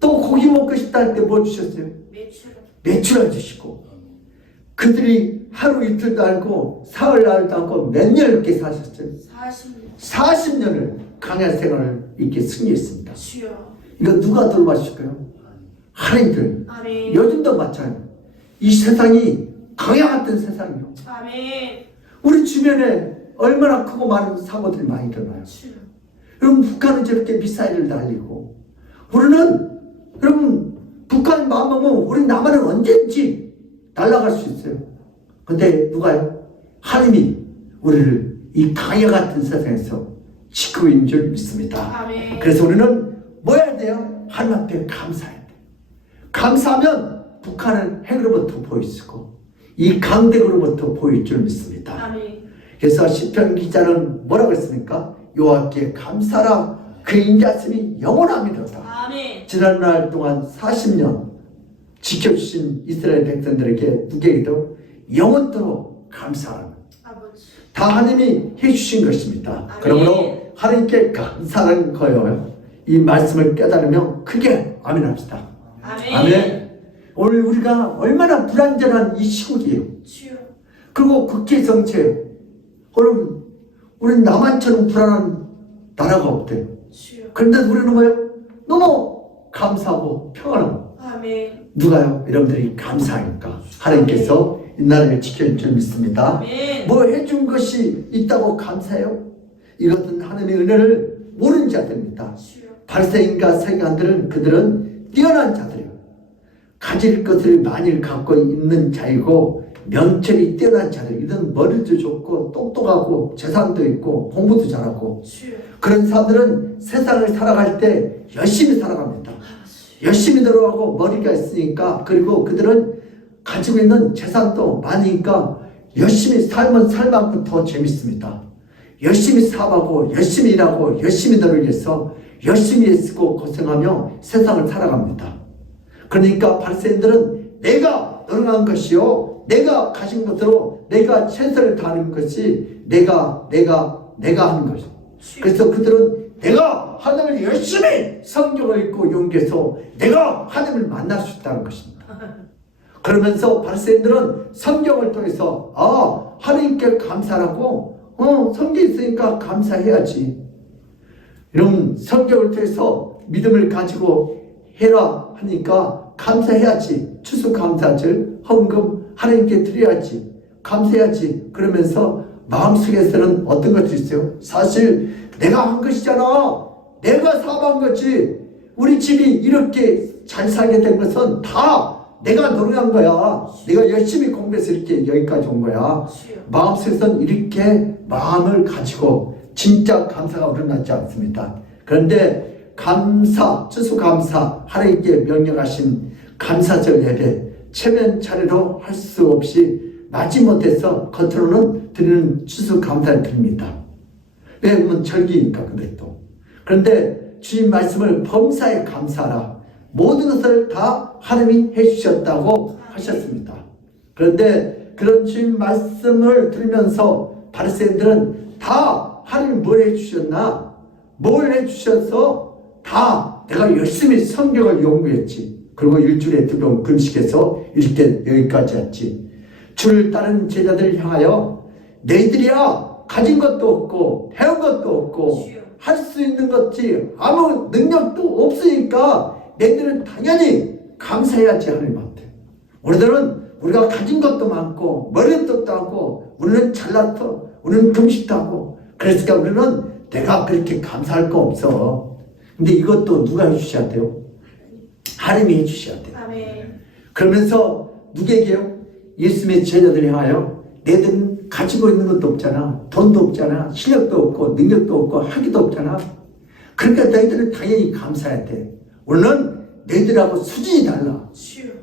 또 고기 먹고 싶다 할 때 뭐 주셨어요? 매출을 주시고 그들이 하루 이틀도 알고 사흘 날도 않고 몇 년 이렇게 사셨어요? 40년을 광야 생활을 이렇게 승리했습니다. 이거 누가 돌봐주실까요? 하나님들. 요즘도 마찬가지예요. 이 세상이 광야 같은 세상이요. 우리 주변에 얼마나 크고 많은 사고들이 많이 일어나요. 여러분 북한은 저렇게 미사일을 날리고 우리는 여러분 북한 마음먹으면 우리 남한은 언제든지 날아갈 수 있어요. 근데 누가요? 하나님이 우리를 이 광야 같은 세상에서 지키고 있는 줄 믿습니다. 그래서 우리는 뭐 해야 돼요? 하나님 앞에 감사해야 돼요. 감사하면 북한은 핵으로부터 보이시고 이 강대로부터 보일 줄 믿습니다. 그래서 시편 기자는 뭐라고 했습니까? 여호와께 감사라. 그 인자심이 영원합니다. 지난 날 동안 40년 지켜주신 이스라엘 백성들에게 누구에게도 영원토록 감사하는 다 하나님이 해주신 것입니다. 그러므로 하나님께 감사하는 거예요. 이 말씀을 깨달으면 크게 아멘합시다. 아멘. 오늘 우리가 얼마나 불안전한 이 시국이에요. 그리고 국제정세 여러분 우리 남한처럼 불안한 나라가 없대요. 주여. 그런데 우리는 뭐예요? 너무 감사하고 평안하고. 아멘. 누가요? 여러분들이 감사하니까 하나님께서 이 나라를 지켜줄 줄 믿습니다. 아멘. 뭐 해준 것이 있다고 감사해요? 이것은 하나님의 은혜를 모르는 자들입니다. 주여. 바리새인과 서기관들은 그들은 뛰어난 자들이에요. 가질 것을 많이 갖고 있는 자이고 명철이 뛰어난 자들. 이들은 머리도 좋고 똑똑하고 재산도 있고 공부도 잘하고 주여. 그런 사람들은 세상을 살아갈 때 열심히 살아갑니다. 열심히 들어가고 머리가 있으니까 그리고 그들은 가지고 있는 재산도 많으니까 열심히 살면 살 만큼 더 재밌습니다. 열심히 사업하고 열심히 일하고 열심히 너를 위해서 열심히 쓰고 고생하며 세상을 살아갑니다. 그러니까 바리새인들은 내가 노력한 것이요 내가 가진 것으로 내가 최선을 다하는 것이 내가 하는 것이요. 그래서 그들은 내가 하나님을 열심히 성경을 읽고 용기해서 내가 하나님을 만날 수 있다는 것입니다. 그러면서 바리새인들은 성경을 통해서 하나님께 감사하고 성경 있으니까 감사해야지. 이런 성경을 통해서 믿음을 가지고 해라 하니까 감사해야지. 추수감사절 헌금 하나님께 드려야지. 감사해야지. 그러면서 마음속에서는 어떤 것들이 있어요? 사실 내가 한 것이잖아. 내가 사업한 거지. 우리 집이 이렇게 잘 살게 된 것은 다 내가 노력한 거야. 내가 열심히 공부해서 이렇게 여기까지 온 거야. 마음속에서는 이렇게 마음을 가지고 진짜 감사가 우러나지 않습니다. 그런데 감사, 추수감사, 하나님께 명령하신 감사절 예배 체면 차례로 할 수 없이 마지못해서 겉으로는 드리는 추수감사를 드립니다. 왜냐하면 절기니까 그것도. 그런데 주님 말씀을 범사에 감사하라. 모든 것을 다 하나님이 해주셨다고 하셨습니다. 그런데 그런 주님 말씀을 들으면서 바리새인들은 다 하나님이 뭘 해주셨나? 뭘 해주셔서 다 내가 열심히 성경을 연구했지. 그리고 일주일에 2번 금식해서 이렇게 여기까지 했지. 주를 따르는 제자들을 향하여 너희들이야 가진 것도 없고 배운 것도 없고 할 수 있는 것이 아무 능력도 없으니까 너희들은 당연히 감사해야지 하나님한테. 우리가 가진 것도 많고 머리도 하고 우리는 잘났어. 우리는 금식도 하고 그러니까 우리는 내가 그렇게 감사할 거 없어. 근데 이것도 누가 해주셔야 돼요? 하나님이 해주셔야 돼요. 아멘. 그러면서 누구에게요? 예수님의 제자들이 향하여 너희들은 가지고 있는 것도 없잖아. 돈도 없잖아. 실력도 없고 능력도 없고 학위도 없잖아. 그러니까 너희들은 당연히 감사해야 돼. 우리는 너희들하고 수준이 달라.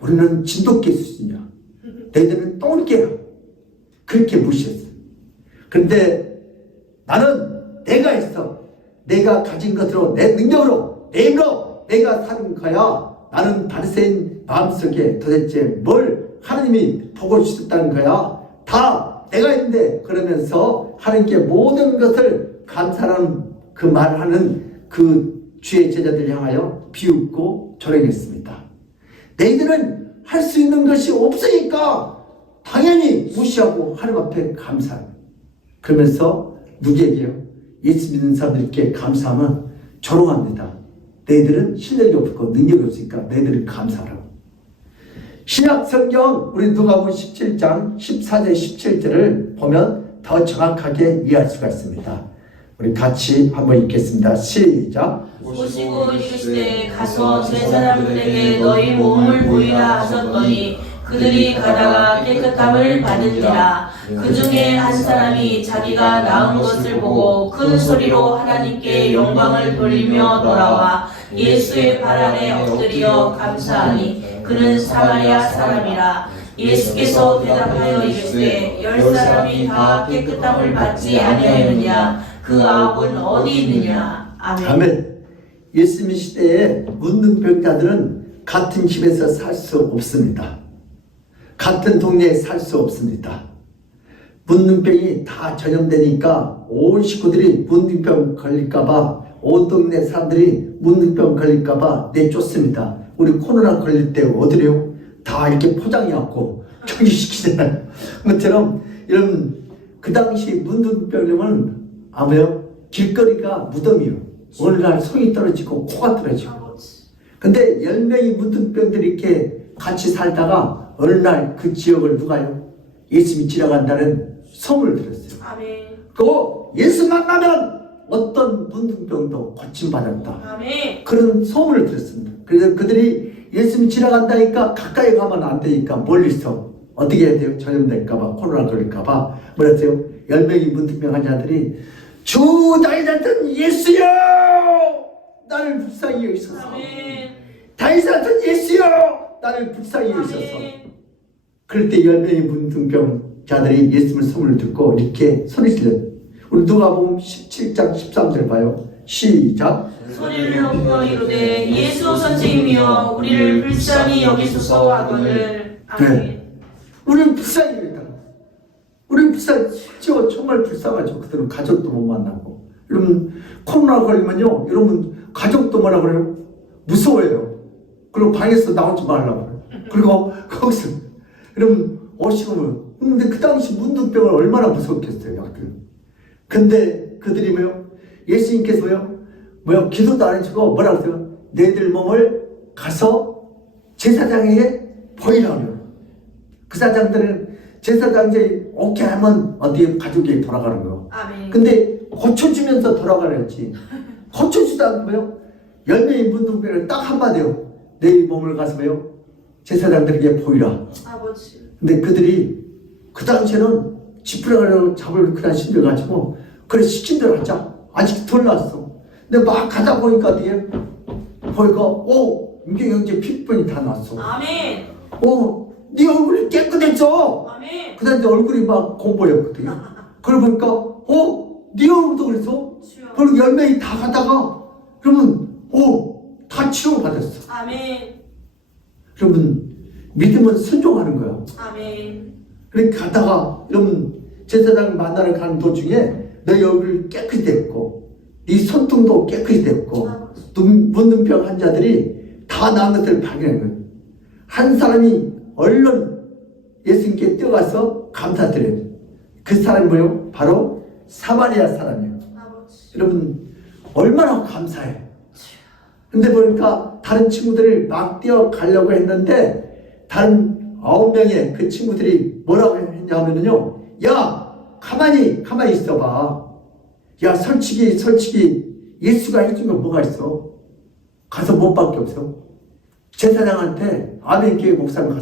우리는 진돗개 수준이야. 너희들은 똥개야. 그렇게 무시했어. 그런데 나는 내가 있어. 내가 가진 것으로 내 능력으로 내 힘으로 내가 사는 거야. 나는 바리새인 마음속에 도대체 뭘 하나님이 보고 주셨다는 거야. 다 내가 있는데 그러면서 하나님께 모든 것을 감사하는 그 말하는 그 주의 제자들 향하여 비웃고 조롱했습니다. 너희들은 할 수 있는 것이 없으니까 당연히 무시하고 하나님 앞에 감사해요. 그러면서 누구에게요? 예수 믿는 사람들께 감사하면 조롱합니다. 너희들은 실력이 없고 능력이 없으니까 너희들은 감사하라고. 신약 성경 우리 누가복음 17장 14절 17절을 보면 더 정확하게 이해할 수가 있습니다. 우리 같이 한번 읽겠습니다. 시작. 오시고 이르시되 가서 세 사람들에게 너희 몸을 보이라 하셨더니 그들이 가다가 깨끗함을 받으니라. 그 중에 한 사람이 자기가 나은 것을 보고 큰 소리로 하나님께 영광을 돌리며 돌아와 예수의 발 아래 엎드려 감사하니 그는 사마리아 사람이라. 예수께서 대답하여 이르시되 10사람이 다 깨끗함을 받지 아니하였느냐? 그 아홉은 어디 있느냐? 아멘. 아멘. 예수님 시대에 문둥병자들은 같은 집에서 살 수 없습니다. 같은 동네에 살 수 없습니다. 문둥병이 다 전염되니까 온 식구들이 문둥병 걸릴까봐 온 동네 사람들이 문둥병 걸릴까봐 내쫓습니다. 우리 코로나 걸릴 때 어디래요? 다 이렇게 포장해갖고 정지시키잖아요. 그것처럼 이런 그 당시 문둥병이면 아무요 길거리가 무덤이요. 어느 날 손이 떨어지고 코가 떨어지고. 아버지. 근데 10명이 문둥병들이 이렇게 같이 살다가 어느 날 그 지역을 누가요? 예수님이 지나간다는 소문을 들었어요. 아멘. 그 예수 만나면 어떤 문둥병도 고침받았다. 아멘. 그런 소문을 들었습니다. 그래서 그들이 예수님이 지나간다니까 가까이 가면 안 되니까 멀리서 어떻게 해야 돼요? 전염될까봐, 코로나 걸릴까봐 뭐랬어요? 10명이 문둥병 환자들이 주 다윗같은 예수여 나를 불쌍히 여기소서. 아멘. 다윗같은 예수여 나를 불쌍히 여기소서. 아멘. 그럴 때 10명의 문둥병자들이 예수님의 소문을 듣고 이렇게 소리질러. 우리 누가복음 17장 13절 봐요. 시작. 소리를 높여 이르되 예수 선생님이여 우리를 불쌍히 여기소서 하거늘. 아멘. 우리는 불쌍히 여기다. 우리는 불쌍히, 실제로 정말 불쌍하죠. 그들은 가족도 못 만나고. 여러분, 코로나 걸리면요, 여러분, 가족도 뭐라 그래요? 무서워해요. 그리고 방에서 나오지 말라고 그래요. 그리고 거기서, 여러분, 오시면, 근데 그 당시 문둥병을 얼마나 무섭겠어요, 약들. 근데 그들이 뭐요? 예수님께서 뭐요? 기도도 안 해주고 뭐라고 하세요? 너희들 몸을 가서 제사장에게 보이라고요. 그 사장들은 제사장들이 오케이 하면 어디 가족이 돌아가는 거. 아멘. 근데 고쳐주면서 돌아가야지. 고쳐주지도 않고요. 10명의 문둥병을 딱 한마디요. 내 몸을 가서 뭐요? 제사장들에게 보이라. 아버지. 근데 그들이 그 당시에는 지푸라기로 잡을 그냥 신들어가지고 그래 시킨 대로 하자. 아직 덜 났어. 근데 막 가다 보니까 뒤에 보니까 윤경 형제 피부병이 다 났어. 아멘. 네 얼굴이 깨끗했어. 아멘. 그 다음에 얼굴이 막 공보였거든요. 그러고 보니까 네 얼굴도 그랬어. 주여. 그리고 10명이 다 가다가 그러면 다 치료받았어. 아멘. 여러분 믿음은 순종하는 거야. 아멘. 그렇게 가다가 여러분 제사장 만나러 가는 도중에 너희 얼굴 깨끗이 됐고 네 손등도 깨끗이 됐고 문둥병 환자들이 다 나은 것을 발견한 거예요. 한 사람이 얼른 예수님께 뛰어가서 감사드려요. 그 사람이 뭐예요? 바로 사마리아 사람이에요. 아버지. 여러분 얼마나 감사해. 근데 보니까 다른 친구들이 막 뛰어가려고 했는데 다른 9명의 그 친구들이 뭐라고 했냐면요. 야 가만히 있어봐. 야 솔직히 예수가 해준 건 뭐가 있어? 가서 뭔밖에 없어. 제사장한테 아멘교회 목사님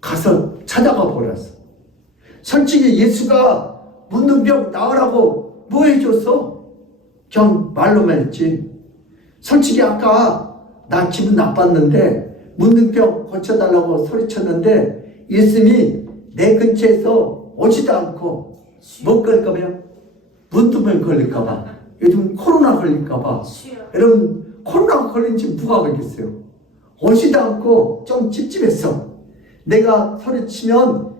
가서 찾아가 보랬어. 솔직히 예수가 문둥병 나으라고 뭐 해줬어? 그냥 말로만 했지. 솔직히 아까 나 기분 나빴는데 문둥병 고쳐달라고 소리쳤는데 예수님이 내 근처에서 오지도 않고 못 걸까봐요? 문둥병 걸릴까봐. 요즘 코로나 걸릴까봐. 주여. 여러분 코로나 걸린 지 누가 걸겠어요? 오지도 않고 좀 찝찝했어. 내가 소리치면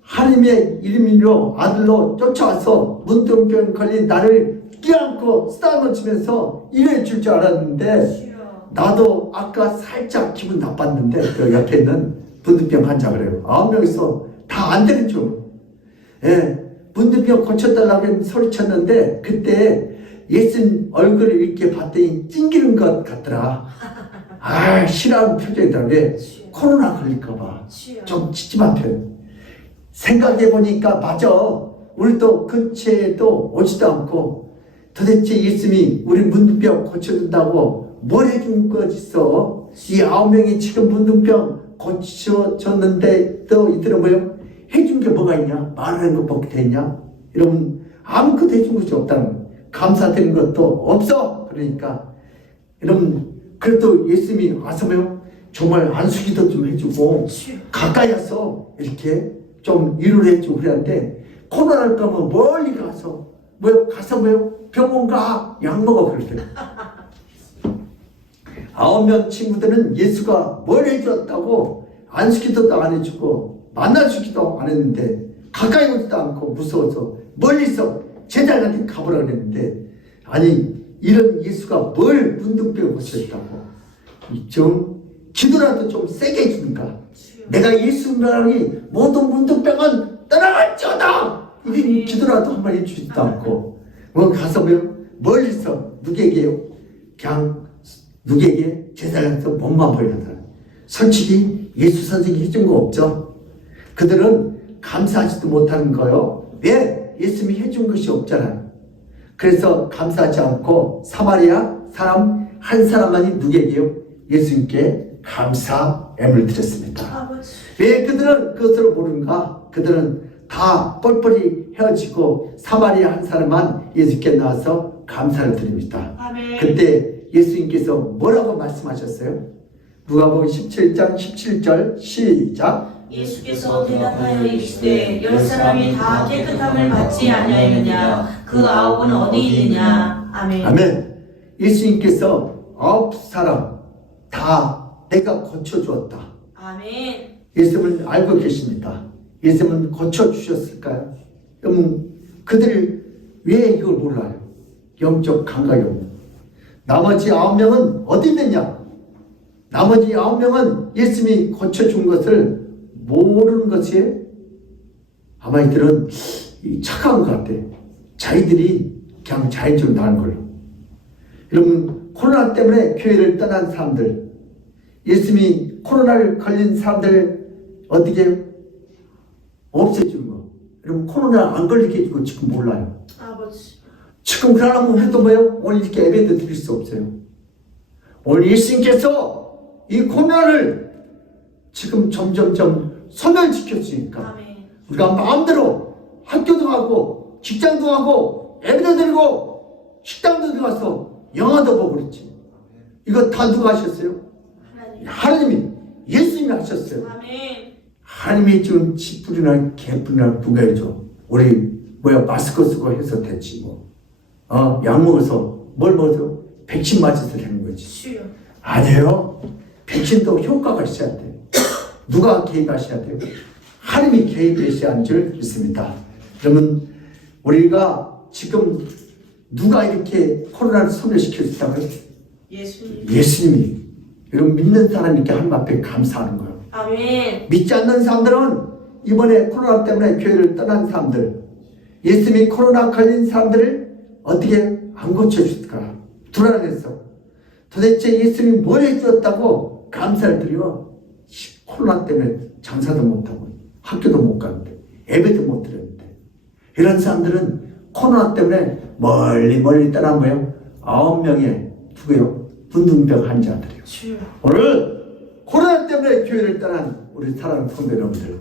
하나님의 이름으로 아들로 쫓아와서 문둥병 걸린 나를 끼안고 쓰다놓치면서 일해 줄 줄 알았는데 주여. 나도 아까 살짝 기분 나빴는데 그 옆에 있는 문둥병 환자 그래요. 9명이서 다 안 되는 줄. 문둥병 고쳐달라고 소리쳤는데 그때 예수님 얼굴을 이렇게 봤더니 찡기는 것 같더라. 싫어하는 표정이다. 왜? 코로나 걸릴까봐. 주여. 좀 찝찝한 표현. 생각해보니까 맞아. 우리도 근처에도 오지도 않고 도대체 예수님이 우리 문둥병 고쳐준다고 뭘 해준 것 있어? 이 9명이 지금 문둥병 고쳐줬는데 또 이들은 뭐요? 해준 게 뭐가 있냐? 말하는 것밖에 되냐? 여러분 아무것도 해준 것이 없다는 거예요. 감사드리는 것도 없어. 그러니까 여러분 그래도 예수님이 와서 뭐요? 정말 안수기도 좀 해주고 가까이 와서 이렇게 좀 위로를 해주고 그랬는데 코로나를 까면 멀리 가서 가서 병원 가 약 먹어 그럴 때 9명 친구들은 예수가 뭘 해줬다고 안수기도도 안 해주고 만나주기도 안 했는데 가까이 오지도 않고 무서워서 멀리서 제자한테 가보라 그랬는데 아니 이런 예수가 뭘 문둥병을 고쳤다고 좀 기도라도 좀 세게 해주는가. 내가 예수님이 모든 문둥병은 떠나갈지어다. 이런 기도라도 한번 해주지도 않고 가서 멀리서 누구에게요? 그냥 누구에게 제사장에서 몸만 보이는 사람. 솔직히 예수 선생이 해준 거 없죠. 그들은 감사하지도 못하는 거요. 왜? 예수님이 해준 것이 없잖아요. 그래서 감사하지 않고 사마리아 사람 한 사람만이 누구에게요? 예수님께 감사함을 드렸습니다. 아버지. 왜 그들은 그것을 모르는가? 그들은 다 뻘뻘이 헤어지고 사마리아 한 사람만 예수께 나와서 감사를 드립니다. 아멘. 그때 예수님께서 뭐라고 말씀하셨어요? 누가복음 17장 17절 시작. 예수께서 대답하여 이르시되 열 사람이 다 깨끗함을 받지 아니하였느냐 그 아홉은 어디 있느냐. 아멘. 아멘. 예수님께서 9사람 다 내가 고쳐주었다. 아멘. 예수님은 알고 계십니다. 예수님은 고쳐주셨을까요? 그러면 그들이 왜 이걸 몰라요? 영적 감각이 없는. 나머지 9명은 어디 있느냐? 나머지 9명은 예수님이 고쳐준 것을 모르는 것이 아마 이들은 착한 것 같아. 자기들이 그냥 자연적으로 나는 걸로. 여러분, 코로나 때문에 교회를 떠난 사람들, 예수님이 코로나를 걸린 사람들 어떻게 없애주는 거. 여러분, 코로나 안 걸리게 해주고 지금 몰라요. 아버지. 지금 그러려면 해도 뭐예요? 오늘 이렇게 예배도 드릴 수 없어요. 오늘 예수님께서 이 코로나를 지금 점점점 소멸시켰으니까 아멘. 우리가 마음대로 학교도 가고 직장도 가고 예배도 드리고 식당도 들어가서 영화도 보고 그랬지. 이거 다 누가 하셨어요? 하나님이 예수님이 하셨어요. 아멘. 하나님이 지금 쥐뿔이나 개뿔이나 누가 해줘. 우리 마스크 쓰고 해서 됐지 뭐. 약 먹어서 뭘 먹어서 백신 맞아서 되는 거지. 주여. 아니에요. 백신도 효과가 있어야 돼. 누가 개입하셔야 돼요? 하나님이 개입하셔야 하는 줄 믿습니다. 그러면 우리가 지금 누가 이렇게 코로나를 소멸시켰다고요? 예수님. 예수님이. 여러분 믿는 사람이니까 하나님 앞에 감사하는 거예요. 아멘. 믿지 않는 사람들은 이번에 코로나 때문에 교회를 떠난 사람들, 예수님이 코로나 걸린 사람들을 어떻게 안 고쳐줄까? 불안해서 도대체 예수님이 뭘 해주었다고 감사를 드려? 코로나 때문에 장사도 못하고 학교도 못 가는데 예배도 못 드렸는데 이런 사람들은 코로나 때문에 멀리 떠난 거예요. 9명의 누구요? 문둥병 환자들이요. 주여. 오늘 코로나 때문에 교회를 떠난 우리 사랑하는 성도 여러분들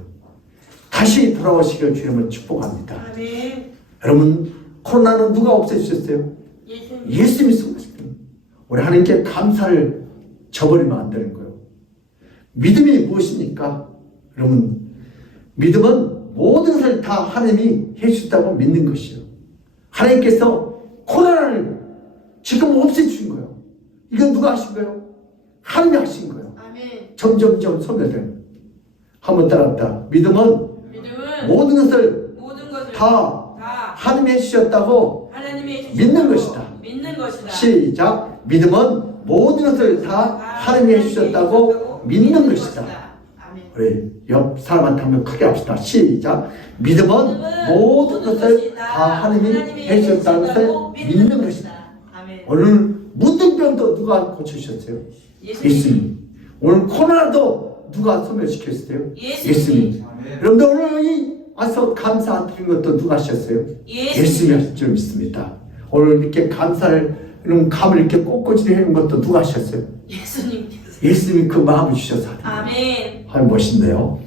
다시 돌아오시길 주님을 축복합니다. 아멘. 여러분 코로나는 누가 없애주셨어요? 예수님. 예수님이 쏘셨어요. 우리 하나님께 감사를 저버리면 안 되는 거예요. 믿음이 무엇입니까? 여러분 믿음은 모든 것을 다 하나님이 해주셨다고 믿는 것이요. 하나님께서 코로나를 지금 없애주신 거예요. 이건 누가 하신 거예요? 하나님이 하신 거예요. 아멘. 점점점 소멸되는. 한번 따라합니다. 믿음은 모든 것을 다 하나님이 해주셨다고 하나님이 믿는 것이다. 믿는 것이다. 시작. 믿음은 모든 것을 다 하나님이 해주셨다고 믿는 것이다. 아멘. 우리 옆 사람한테 한번 크게 합시다. 시작. 믿음은 모든 것을 다 하나님이 해주셨다는 것을 믿는 것이다. 아멘. 오늘 문둥병도 누가 고쳐주셨어요? 예수님. 오늘 코로나도 누가 소멸시켰어요? 예수님. 여러분들 오늘 여기 와서 감사드리는 것도 누가 하셨어요? 예수님이 하실 줄 믿습니다. 오늘 이렇게 감사를 이런 감을 이렇게 꼿꼿이 해는 것도 누가 하셨어요? 예수님께서. 예수님이 그 마음을 주셔서 아멘. 하나님 멋있네요.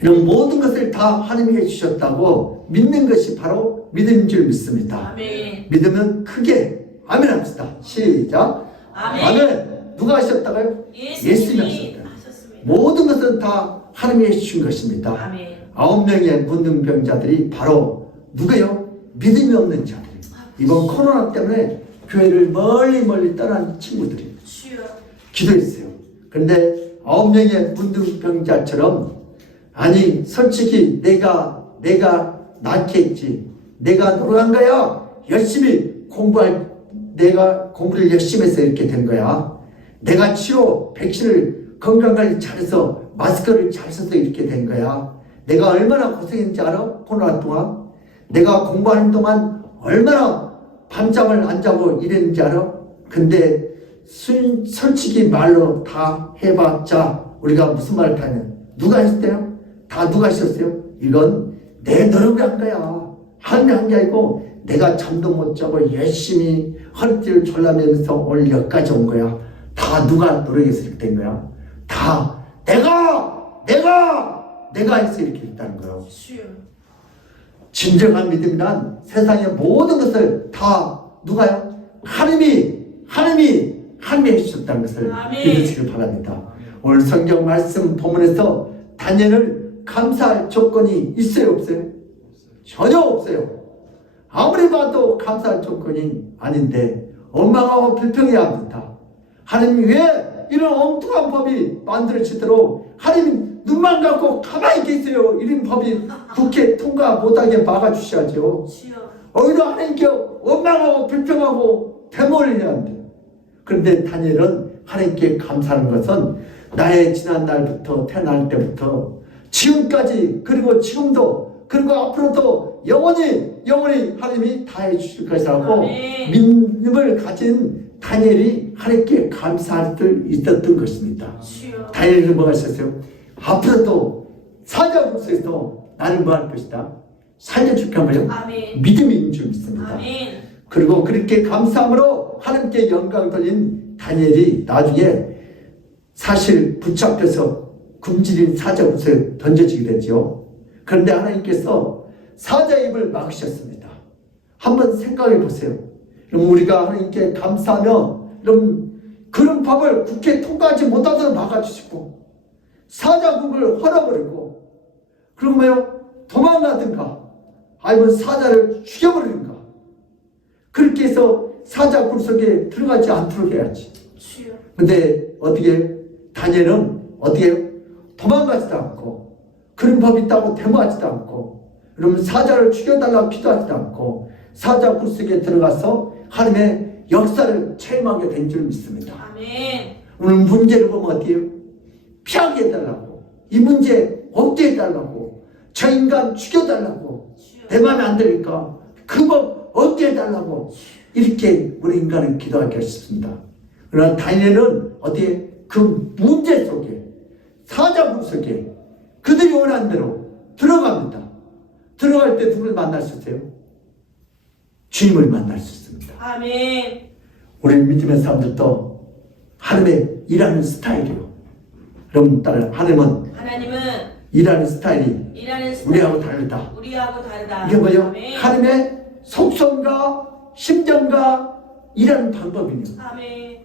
이런 모든 것을 다 하나님이 해주셨다고 믿는 것이 바로 믿음인 줄 믿습니다. 아멘. 믿으면 크게 아멘 합시다. 시작. 아멘. 누가 하셨다고요? 예수님이 하셨습니다. 모든 것은 다 하나님이 해주신 것입니다. 아멘. 9명의 문둥병자들이 바로 누구요? 믿음이 없는 자들. 이번 코로나 때문에 교회를 멀리 떠난 친구들이 주여. 기도했어요. 그런데 9명의 문둥병자처럼 아니 솔직히 내가 낳겠지. 내가 노력한 거야. 열심히 내가 공부를 열심히 해서 이렇게 된 거야. 내가 백신을 건강관리 잘해서 마스크를 잘 써서 이렇게 된 거야. 내가 얼마나 고생했는지 알아? 코로나 동안. 내가 공부하는 동안 얼마나 밤잠을 안 자고 일했는지 알아? 근데 솔직히 말로 다 해봤자 우리가 무슨 말을 하냐? 누가 했대요? 다 누가 하셨어요? 이건 내 노력이 한 거야. 하나님이 한 게 아니고 내가 잠도 못 자고 열심히 허리띠를 졸라매면서 오늘 여기까지 온 거야. 다 누가 노력해서 이렇게 된 거야. 다 내가 해서 이렇게 됐다는 거예요. 주여. 진정한 믿음이란 세상의 모든 것을 다 누가요? 하나님이 해주셨다는 것을 아멘. 믿으시길 바랍니다. 오늘 성경 말씀 본문에서 다니엘을 감사할 조건이 있어요, 없어요? 전혀 없어요. 아무리 봐도 감사할 조건이 아닌데 원망하고 불평해야 합니다. 하나님 왜 이런 엉뚱한 법이 만들어지도록 하나님 눈만 감고 가만히 계세요. 이런 법이 국회 통과 못하게 막아주셔야죠. 주여. 오히려 하나님께 원망하고 불평하고 대모를 해야 합니다. 그런데 다니엘은 하나님께 감사하는 것은 나의 지난 날부터 태어날 때부터 지금까지 그리고 지금도 그리고 앞으로도 영원히 하나님이 다 해주실 것이라고 아멘. 믿음을 가진 다니엘이 하나님께 감사할 수 있었던 것입니다. 주여. 다니엘은 뭐가 있었어요? 앞으로도 사자국에서 나를 뭐 할 것이다? 살려줄게 하면 아멘. 믿음이 있는 줄 믿습니다. 아멘. 그리고 그렇게 감사함으로 하나님께 영광 돌린 다니엘이 나중에 사실 붙잡혀서 굶주린 사자국에 던져지게 되죠. 그런데 하나님께서 사자의 입을 막으셨습니다. 한번 생각해 보세요. 그럼 우리가 하나님께 감사하며 그런 법을 국회에 통과하지 못하도록 막아주시고 사자국을 헐어버리고 그러면 도망가든가 아니면 사자를 죽여버리든가 그렇게 해서 사자굴 속에 들어가지 않도록 해야지. 주여. 근데 어떻게 다니엘은 어떻게 도망가지도 않고 그런 법이 있다고 데모하지도 않고 그러면 사자를 죽여달라고 기도하지도 않고 사자굴 속에 들어가서 하나님의 역사를 체험하게 된 줄 믿습니다. 아멘. 오늘 문제를 보면 어때요? 피하게 해달라고 이 문제 없게 해달라고 저 인간 죽여달라고 주여. 내 마음에 안 들으니까 그 법 없게 해달라고 이렇게 우리 인간은 기도하게 하셨습니다. 그러나 다니엘은 어디에 그 문제 속에 사자굴 속에 그들이 원하는 대로 들어갑니다. 들어갈 때 누굴 만날 수 있어요? 주님을 만날 수 있습니다. 아멘. 우리 믿음의 사람들도 하나님의 일하는 스타일이에요. 여러분 따라 하나님은 일하는 스타일이 일하는 우리하고 다르다. 우리하고 다르다. 이게 뭐예요? 아멘. 하나님의 속성과 심정과 일하는 방법이에요. 아멘.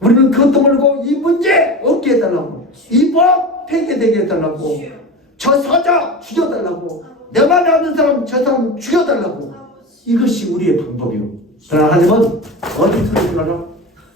우리는 그것도 모르고 이 문제 없게 해달라고 이 법 폐기되게 해달라고 주여. 저 사자 죽여달라고 내 맘에 없는 사람 저 사람 죽여달라고 이것이 우리의 방법이요. 그러나 하나님은 어디 들어가라?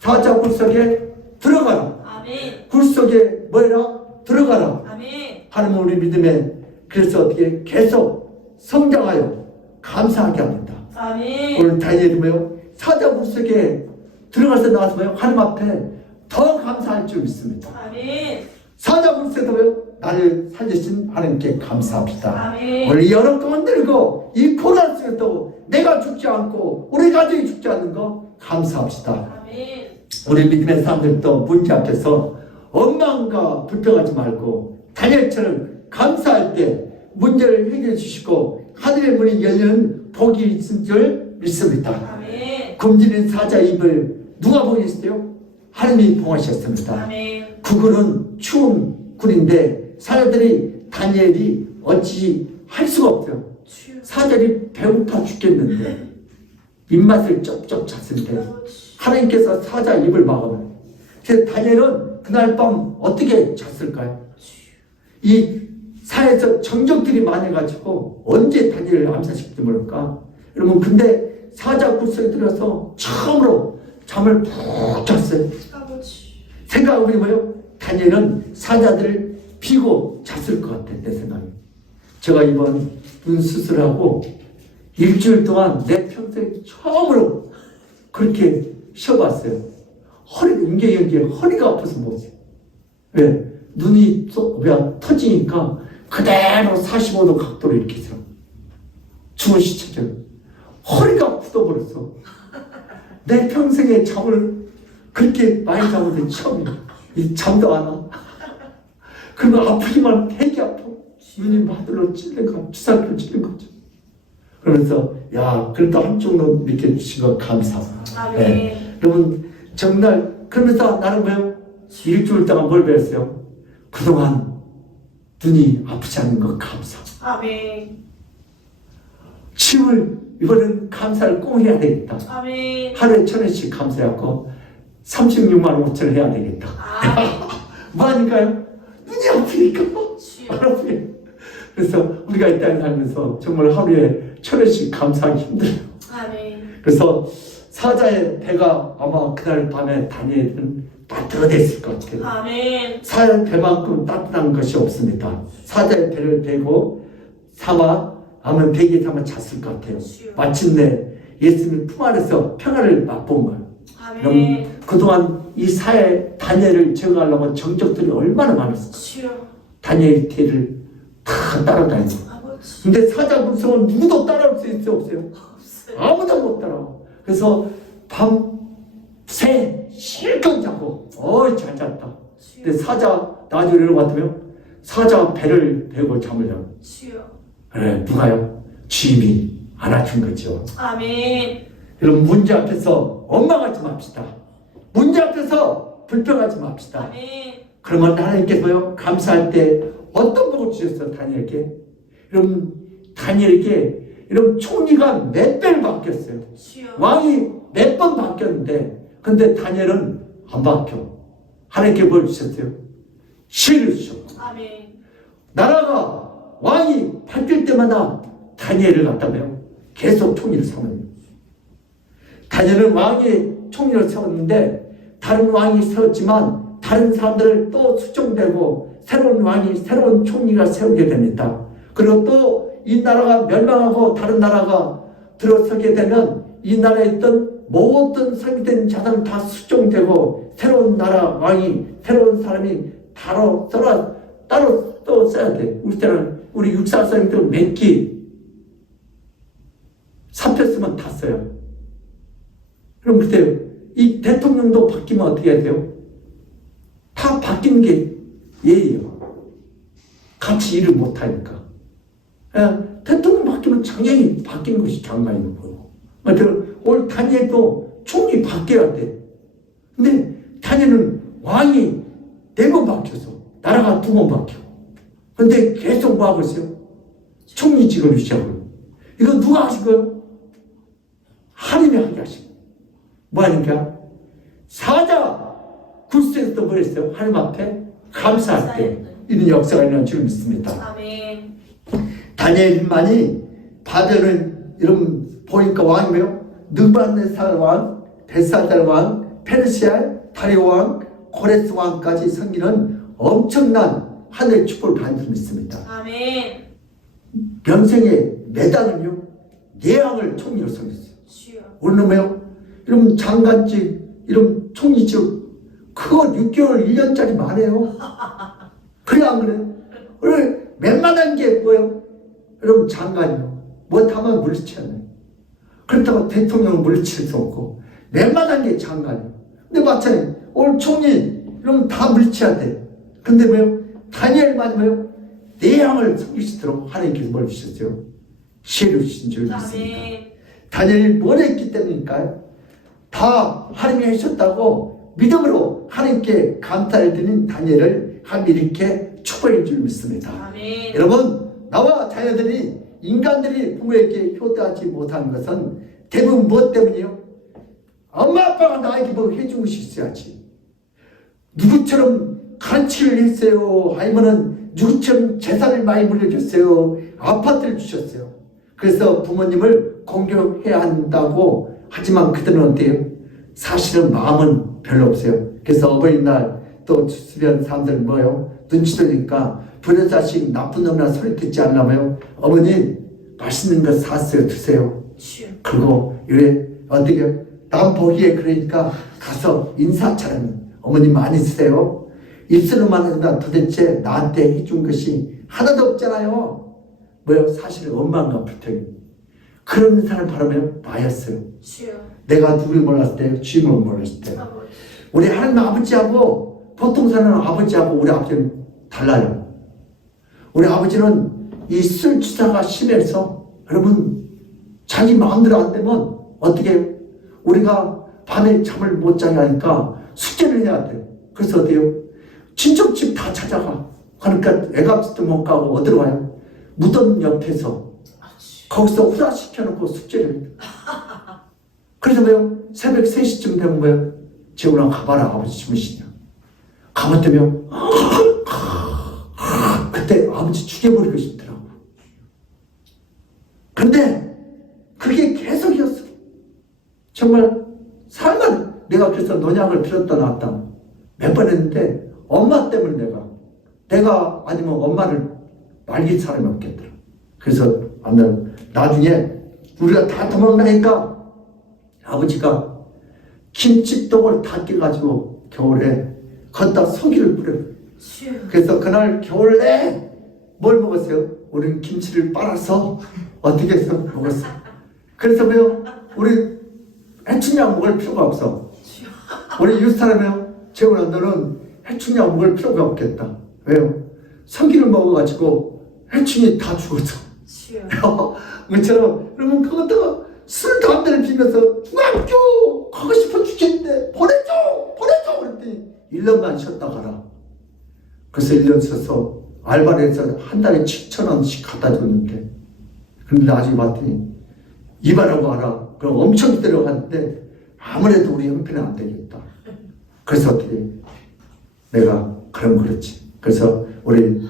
사자 굴 속에 들어가라. 아멘. 굴 속에 뭐해라? 들어가라. 아멘. 하나님은 우리 믿음에 그래서 어떻게 계속 성장하여 감사하게 합니다. 아멘. 오늘 다니엘이 뭐요? 사자 굴 속에 들어가서 나와서 뭐요? 하나님 앞에 더 감사할 줄 믿습니다. 아멘. 사자 굴 속에도 뭐요? 나를 살리신 하나님께 감사합니다. 아멘. 오늘 여러 건 들고 이 고난 속에도 내가 죽지 않고 우리 가족이 죽지 않는 거 감사합시다. 아멘. 우리 믿음의 사람들도 문제 앞에서 원망과 불평하지 말고 다니엘처럼 감사할 때 문제를 해결해 주시고 하늘의 문이 열리는 복이 있을 줄 믿습니다. 아멘. 굶주린 사자 입을 누가 봉했어요? 하나님이 봉하셨습니다. 아멘. 그 굴은 추운 굴인데 사자들이 다니엘이 어찌 할 수가 없어요. 주여. 사자들이 배고파 죽겠는데 입맛을 쩍쩍 찼는데 하나님께서 사자 입을 막으면 그래서 다니엘은 그날 밤 어떻게 잤을까요? 이 사회에서 정적들이 많아가지고 언제 다니엘을 암살시킬지 모를까? 여러분 근데 사자 굴 속에 들어서 처음으로 잠을 푹 잤어요. 아버지. 생각해보니 뭐예요? 다니엘은 사자들을 피고 잤을 것 같아 내 생각에. 제가 이번 눈 수술하고 일주일 동안 내 평생에 처음으로 그렇게 쉬어봤어요. 이게 허리가 아파서 뭐지? 왜? 눈이 터지니까 그대로 45도 각도로 이렇게 있어. 주무시처럼. 허리가 굳어버렸어. 내 평생에 잠을 그렇게 많이 자고도 처음이야. 이 잠도 안 와. 그러면 아프기만 되게 아파. 눈이 마들로 찔린 거, 주사기로 찔린 거죠. 그러면서 야, 그래도 한쪽 눈 이렇게 주신 거 감사. 네. 여러분 정말 그러면서 나는 뭐요? 일주일 동안 뭘 배웠어요? 그동안 눈이 아프지 않는 거 감사. 아멘. 치유를 이번엔 감사를 꼭 해야 되겠다. 아멘. 하루에 1,000원씩 감사하고 36만 5천을 해야 되겠다. 뭐 하니까요? 눈이 아프니까. 여러분. 그래서 우리가 이 땅에 살면서 정말 하루에 1,000원씩 감사하기 힘들어요. 아멘. 그래서 사자의 배가 아마 그날 밤에 다니엘은 따뜻했을 것 같아요. 아멘. 사자의 배만큼 따뜻한 것이 없습니다. 사자의 배를 베고 아마 베개에 삼아 잤을 것 같아요. 마침내 예수님 품 안에서 평안을 맛본 거예요. 그럼 그동안 이 다니엘을 제거하려고 정적들이 얼마나 많았어요. 다니엘 뒤를 다 따라다니고. 근데 사자 문성은 누구도 따라올 수 있어요? 없어요? 아무도 못 따라와. 그래서 밤새 실컷 자고 잘 잤다. 근데 사자 나중에 내려갔다며 사자 배를 베고 잠을 자고. 그래, 누가요? 주님이 안아준 거죠. 아멘. 여러분 문제 앞에서 원망하지 맙시다. 문제 앞에서 불평하지 맙시다. 아멘. 그러면 하나님께서요 감사할 때 어떤 복을 주셨어요? 다니엘에게. 여러분 다니엘에게 여러분 총리가 몇 배를 바뀌었어요. 왕이 몇 번 바뀌었는데 근데 다니엘은 안 바뀌어. 하나님께 뭘 주셨어요? 시를 주셨고. 아멘. 나라가 왕이 바뀔 때마다 다니엘을 갖다가요 계속 총리를 세워요. 다니엘은 왕이 총리를 세웠는데 다른 왕이 세웠지만 다른 사람들을 또 수정되고 새로운 왕이 새로운 총리가 세우게 됩니다. 그리고 또 이 나라가 멸망하고 다른 나라가 들어서게 되면 이 나라에 있던 모든 성립된 자들은 다 수정되고 새로운 나라 왕이 새로운 사람이 따로 또 써야 돼. 우리 때는 우리 육사성들은 몇 사표 쓰면 다 써요. 그럼 그때 이 대통령도 바뀌면 어떻게 해야 돼요? 다 바뀌는 게 예의예요. 같이 일을 못하니까. 대통령 바뀌면 당연히 바뀌는 것이 장관인 거고. 올 다니엘도 총리 바뀌어야 돼. 근데 다니엘은 왕이 4번 바뀌어서 나라가 2번 바뀌어. 근데 계속 뭐 하고 있어요? 총리직을 유지하고. 이거 누가 하신 거예요? 하나님이 하게 하시고. 뭐 하니까? 사자 굴세에서도 뭐 했어요? 하나님 앞에 감사할 때 이런 역사가 있는 줄 믿습니다. 아멘. 다니엘만이 바벨론 이런 보니까 왕이 뭐요? 느부갓네살 왕, 벨사살 왕, 페르시아, 다리오 왕, 코레스 왕까지 섬기는 엄청난 하늘의 축복을 받은 줄 믿습니다. 아멘. 평생에 매달은요 4왕을 총리로 섬겼어요. 오늘 뭐요? 이런 장관직, 이런 총리직 그거 6개월, 1년짜리 많아요. 그래 안 그래요? 오늘 웬만한 게 뭐예요? 여러분 장관이요. 못하면 물리치잖아요. 그렇다고 대통령을 물리칠 수 없고 웬만한 게 장관이요. 근데 마찬가지 오늘 총리 이러면 다 물리쳐야 돼. 근데 뭐요? 다니엘만 뭐요? 4왕을 섬기시도록 하나님께서 뭘 주셨어요? 시를 주신 줄 믿습니다. 다니엘이 뭘 했기 때문일까요? 다 하나님이 하셨다고 믿음으로 하나님께 감사를 드린 다니엘을 하나님이 이렇게 축복해 줄 믿습니다. 아멘. 여러분 나와 자녀들이 인간들이 부모에게 효도하지 못하는 것은 대부분 무엇 때문이에요? 엄마 아빠가 나에게 뭐 해준 것이 있어야지. 누구처럼 간치를 했어요. 아니면은 누구처럼 재산을 많이 물려줬어요. 아파트를 주셨어요. 그래서 부모님을 공경해야 한다고 하지만 그들은 어때요? 사실은 마음은 별로 없어요. 그래서 어버이날 또 주변 사람들 뭐예요? 눈치 보니까 부녀자식 나쁜 놈이나 소리 듣지 않나봐요. 어머니 맛있는 거 샀어요. 드세요. 그리고 이래 어떻게 남 보기에 그러니까 가서 인사처럼 어머니 많이 쓰세요. 입술로만 하다 도대체 나한테 해준 것이 하나도 없잖아요. 뭐요? 사실은 원망과 불평이. 그런 사람 바로 나였어요. 주여. 내가 누굴 몰랐을 때, 주님을 몰랐을 때. 아버지. 우리 하나님 아버지하고 보통 사는 아버지하고 우리 아버지는 달라요. 우리 아버지는 이 술 주사가 심해서 여러분 자기 마음대로 안 되면 어떻게 해요? 우리가 밤에 잠을 못 자게 하니까 숙제를 해야 돼. 그래서 어때요? 친척집 다 찾아가. 그러니까 애값도 못 가고 어디로 가요? 무덤 옆에서 거기서 후라시켜놓고 숙제를 해요. 그래서 뭐요? 새벽 3시쯤 되면 뭐요? 재훈아 가봐라 아버지 주무시냐. 가봤더면 그때 아버지 죽여버리고 싶더라고. 근데 그게 계속이었어. 정말 살만 내가 그래서 논약을 들었다 놨다 몇 번 했는데 엄마 때문에 내가 아니면 엄마를 말릴 사람이 없겠더라. 그래서 나중에 우리가 다 도망나니까 아버지가 김치떡을 다 깨가지고 겨울에 걷다 소기를 뿌려요. 그래서 그날 겨울 내에 뭘 먹었어요? 우리는 김치를 빨아서 어떻게 해서 먹었어. 그래서 뭐요? 우리 해충약 먹을 필요가 없어. 우리 이웃 사람이요. 재훈아 너는 해충약 먹을 필요가 없겠다. 왜요? 소기를 먹어가지고 해충이 다 죽었어. 그처럼 그러면 그것도 술 담배를 피면서 중학교 가고 싶어 죽겠는데 보내줘 그랬더니 1년만 쉬었다 가라. 그래서 1년 쉬어서 알바를 해서 한 달에 7,000원씩 갖다 줬는데 근데 나중에 봤더니 이발하고 와라. 그럼 엄청 기다려갔는데 아무래도 우리 형편은 안 되겠다. 그래서 어떻게 내가 그럼 그렇지. 그래서 우리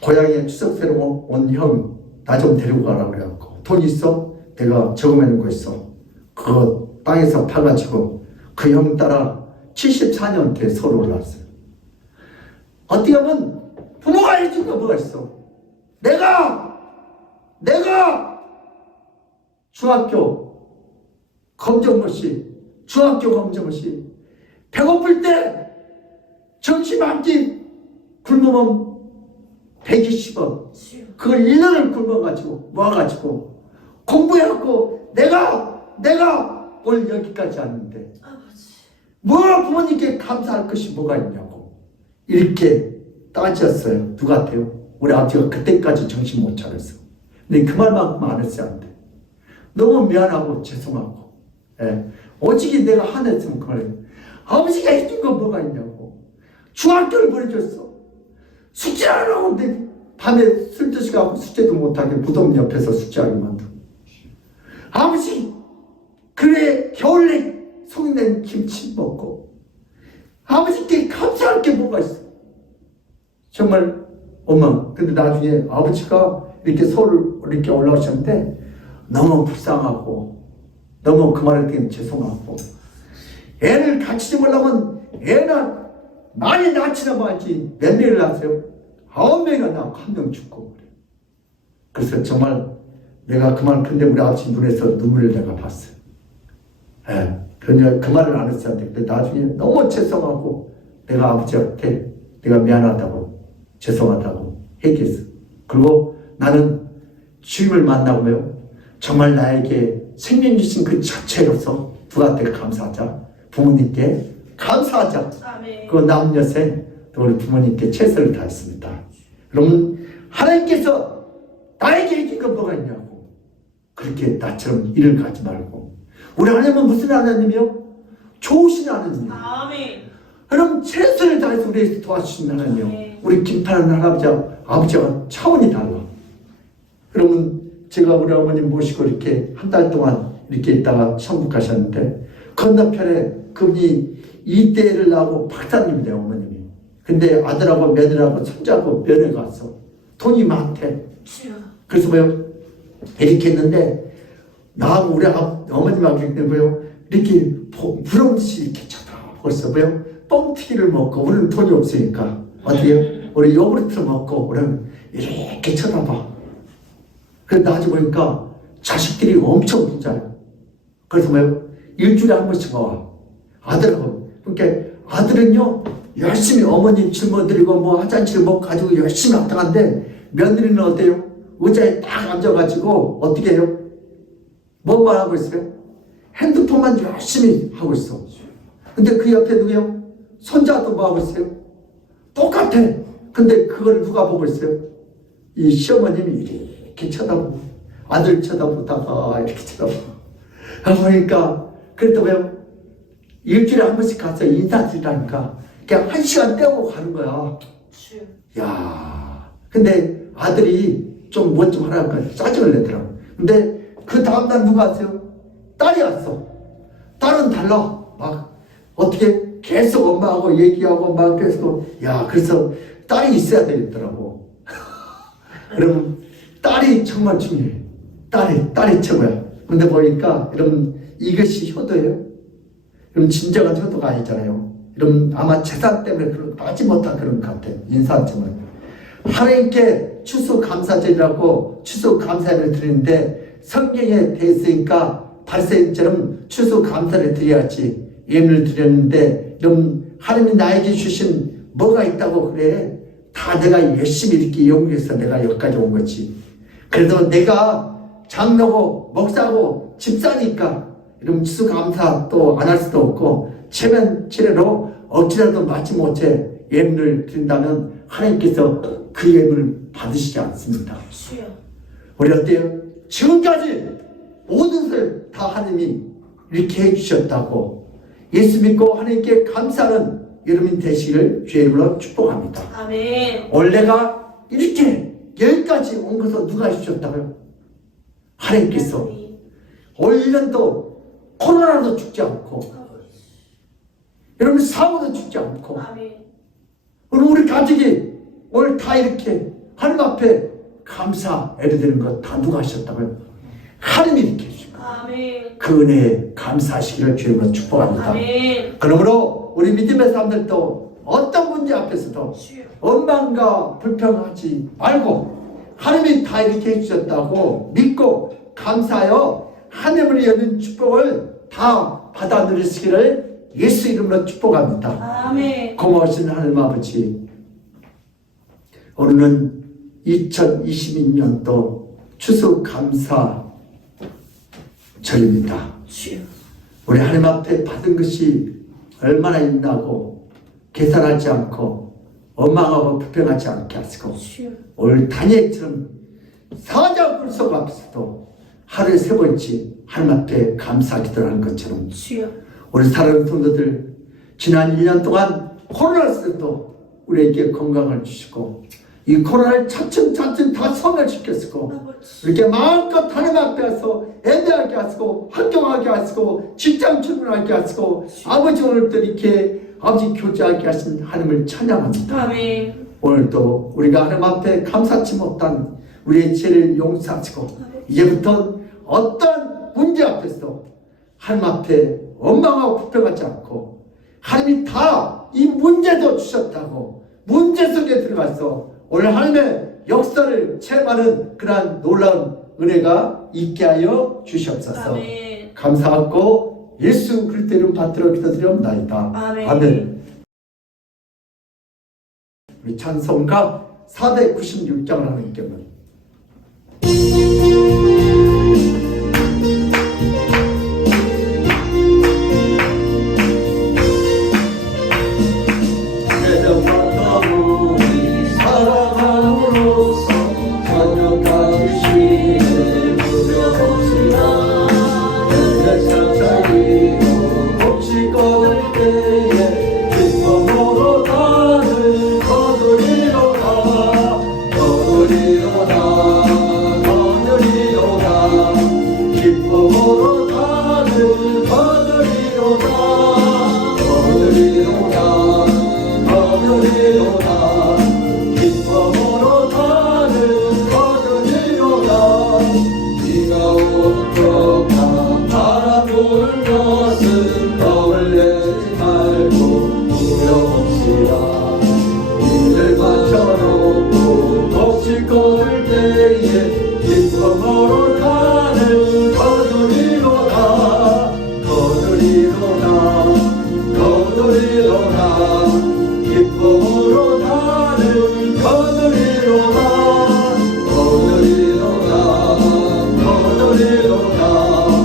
고향에 추석 새로 온 형 나 좀 데리고 가라 그래갖고 돈 있어? 내가 저금해놓은 거 있어. 그거 땅에서 파가지고 그 형 따라 74년 때 서울 올라왔어요. 어떻게 하면 부모가 해준 거 뭐가 있어? 내가 중학교 검정고시 배고플 때 점심 한 끼 굶으면 120원 그걸 1년을 굶어가지고 모아가지고 공부해갖고 내가 올 여기까지 왔는데 뭐 부모님께 감사할 것이 뭐가 있냐고 이렇게 따졌어요. 누구한테요? 우리 아버지가 그때까지 정신 못 차렸어. 근데 그 말만큼 안 했어야 안 돼. 너무 미안하고 죄송하고 오직이 내가 화냈으면 그 말이에요. 아버지가 해준 거 뭐가 있냐고. 중학교를 보내줬어. 숙제 안 하고 밤에 술 드시고 숙제도 못하게 무덤 옆에서 숙제하게 만들고. 아버지 그래 겨울에 속낸 김치 먹고 아버지께 감사할 게 뭐가 있어. 정말 엄마 근데 나중에 아버지가 이렇게 서울 이렇게 올라오셨는데 너무 불쌍하고 너무 그 말을 때문에 죄송하고 애를 갖추지 못하면 애나 많이 낳지나 말지 몇 명을 낳았어요? 9명이나 낳고 1명 죽고 그래. 그래서 정말 내가 그만 근데 우리 아버지 눈에서 눈물을 내가 봤어요. 그 말을 안 했어야 돼. 근데 나중에 너무 죄송하고 내가 아버지한테 내가 미안하다고 죄송하다고 얘기했어. 그리고 나는 주님을 만나고요. 정말 나에게 생명 주신 그 자체로서 누구한테 감사하자. 부모님께 감사하자. 그 남녀생 또 우리 부모님께 최선을 다했습니다. 여러분 하나님께서 나에게 해준 건 뭐가 있냐고. 그렇게 나처럼 일을 가지 말고. 우리 하나님은 무슨 하나님이요? 좋으신 하나님이요. 그럼 최선을 다해서 우리 도와주신 하나님이요. 우리 김파란 아버지와 차원이 달라. 그러면 제가 우리 어머님 모시고 이렇게 한 달 동안 이렇게 있다가 천국 가셨는데 건너편에 그분이 이대를 나고 박사님이래요 어머님이. 근데 아들하고 며느리하고 손자하고 면회 갔어. 돈이 많대. 그래서 뭐요? 이렇게 했는데 나하고 우리 어머님하고 뭐요? 이렇게 부러운듯이 이렇게 쳐다보고 있어. 뭐요? 뻥튀기를 먹고 우리는 돈이 없으니까 어떻게 해요? 우리 요구르트를 먹고 우리는 이렇게 쳐다봐. 그래서 나중에 보니까 자식들이 엄청 부자예요. 그래서 뭐요? 일주일에 한 번씩 와. 아들하고. 그러니까 아들은요 열심히 어머님 짊어드리고 뭐 화장실 먹고 가지고 열심히 왔다 갔는데 며느리는 어때요? 의자에 딱 앉아가지고 어떻게 해요? 뭐만 하고 있어요? 핸드폰만 열심히 하고 있어. 근데 그 옆에 누구요? 손자도 뭐 하고 있어요? 똑같아. 근데 그걸 누가 보고 있어요? 이 시어머님이 이렇게 쳐다보고, 아들 쳐다보다가 이렇게 쳐다보고. 그러니까, 그래도 왜 일주일에 한 번씩 가서 인사드리라니까 그냥 1시간 떼고 가는 거야. 야, 근데 아들이 좀 뭐 좀 하라니까 짜증을 내더라고. 근데 그 다음날 누가 왔어요? 딸이 왔어. 딸은 달라. 막 어떻게 계속 엄마하고 얘기하고 막 계속, 야, 그래서 딸이 있어야 되겠더라고. 그럼 딸이 정말 중요해. 딸이 최고야. 근데 보니까 여러분, 이것이 효도예요. 그럼 진정한 효도가 아니잖아요. 여러분, 아마 재산 때문에 그런 빠지 못한 그런 것 같아요. 인사점은. 하나님께 추수감사절이라고 추수감사를 드리는데 성경에 돼 있으니까 발세처럼 추수감사를 드려야지. 예물을 드렸는데, 여러분, 하나님이 나에게 주신 뭐가 있다고 그래? 다 내가 열심히 이렇게 연구해서 내가 여기까지 온 거지. 그래도 내가 장로고 목사고 집사니까 이런 추수감사 또 안 할 수도 없고, 체면치레로 억지라도 마치 못해 예물을 드린다면 하나님께서 그 예물을 받으시지 않습니다. 우리 어때요? 지금까지 모든 것을 다 하나님이 이렇게 해주셨다고 예수 믿고 하나님께 감사하는 여러분이 되시기를 주의 이름으로 축복합니다. 아멘. 원래가 이렇게 여기까지 온 것을 누가 해주셨다고요? 하나님께서. 올 1년도 코로나도 죽지 않고, 여러분 사고도 죽지 않고, 우리 가족이 오늘 다 이렇게 하나님 앞에 감사 애를 것 다 누가 하셨다고요? 하나님이 이렇게 해주신 거예요. 그 은혜에 감사하시기를 주님으로 축복합니다. 아멘. 그러므로 우리 믿음의 사람들도 어떤 문제 앞에서도 원망과 불평하지 말고 하나님이 다 이렇게 해주셨다고 믿고 감사하여 하늘을 여는 축복을 다 받아 누리시기를 예수 이름으로 축복합니다. 아멘. 고마우신 하나님 아버지, 오늘은 2022년도 추수감사 절입니다. 우리 하나님 앞에 받은 것이 얼마나 있나고 계산하지 않고 원망하고 불평하지 않게 하시고, 올 다니엘처럼 사자 굴속 앞에서도 하루에 3번씩 하나님 앞에 감사 기도하는 것처럼 우리 사랑하는 성도들, 지난 1년 동안 코로나에서도 우리에게 건강을 주시고 이 코로나를 차츰차츰 다 소멸시켰고 이렇게 마음껏 하나님 앞에 와서 예배하게 하시고 학교하게 하시고 직장 출근하게 하시고 아버지 오늘도 이렇게 아버지 교제하게 하신 하나님을 찬양합니다. 아멘. 오늘도 우리가 하나님 앞에 감사치 못한 우리의 죄를 용서하시고 이제부터 어떤 문제 앞에서 하나님 앞에 원망하고 불평하지 않고 하나님이 다 이 문제도 주셨다고 문제 속에 들어가서 오늘 하나님의 역사를 체험하는 그러한 놀라운 은혜가 있게 하여 주시옵소서. 아멘. 감사하고 예수 그리스도 이름 받들어 기도드리옵나이다. 아멘. 아멘. 우리 찬송가 496장을 하나님께는 거두리로다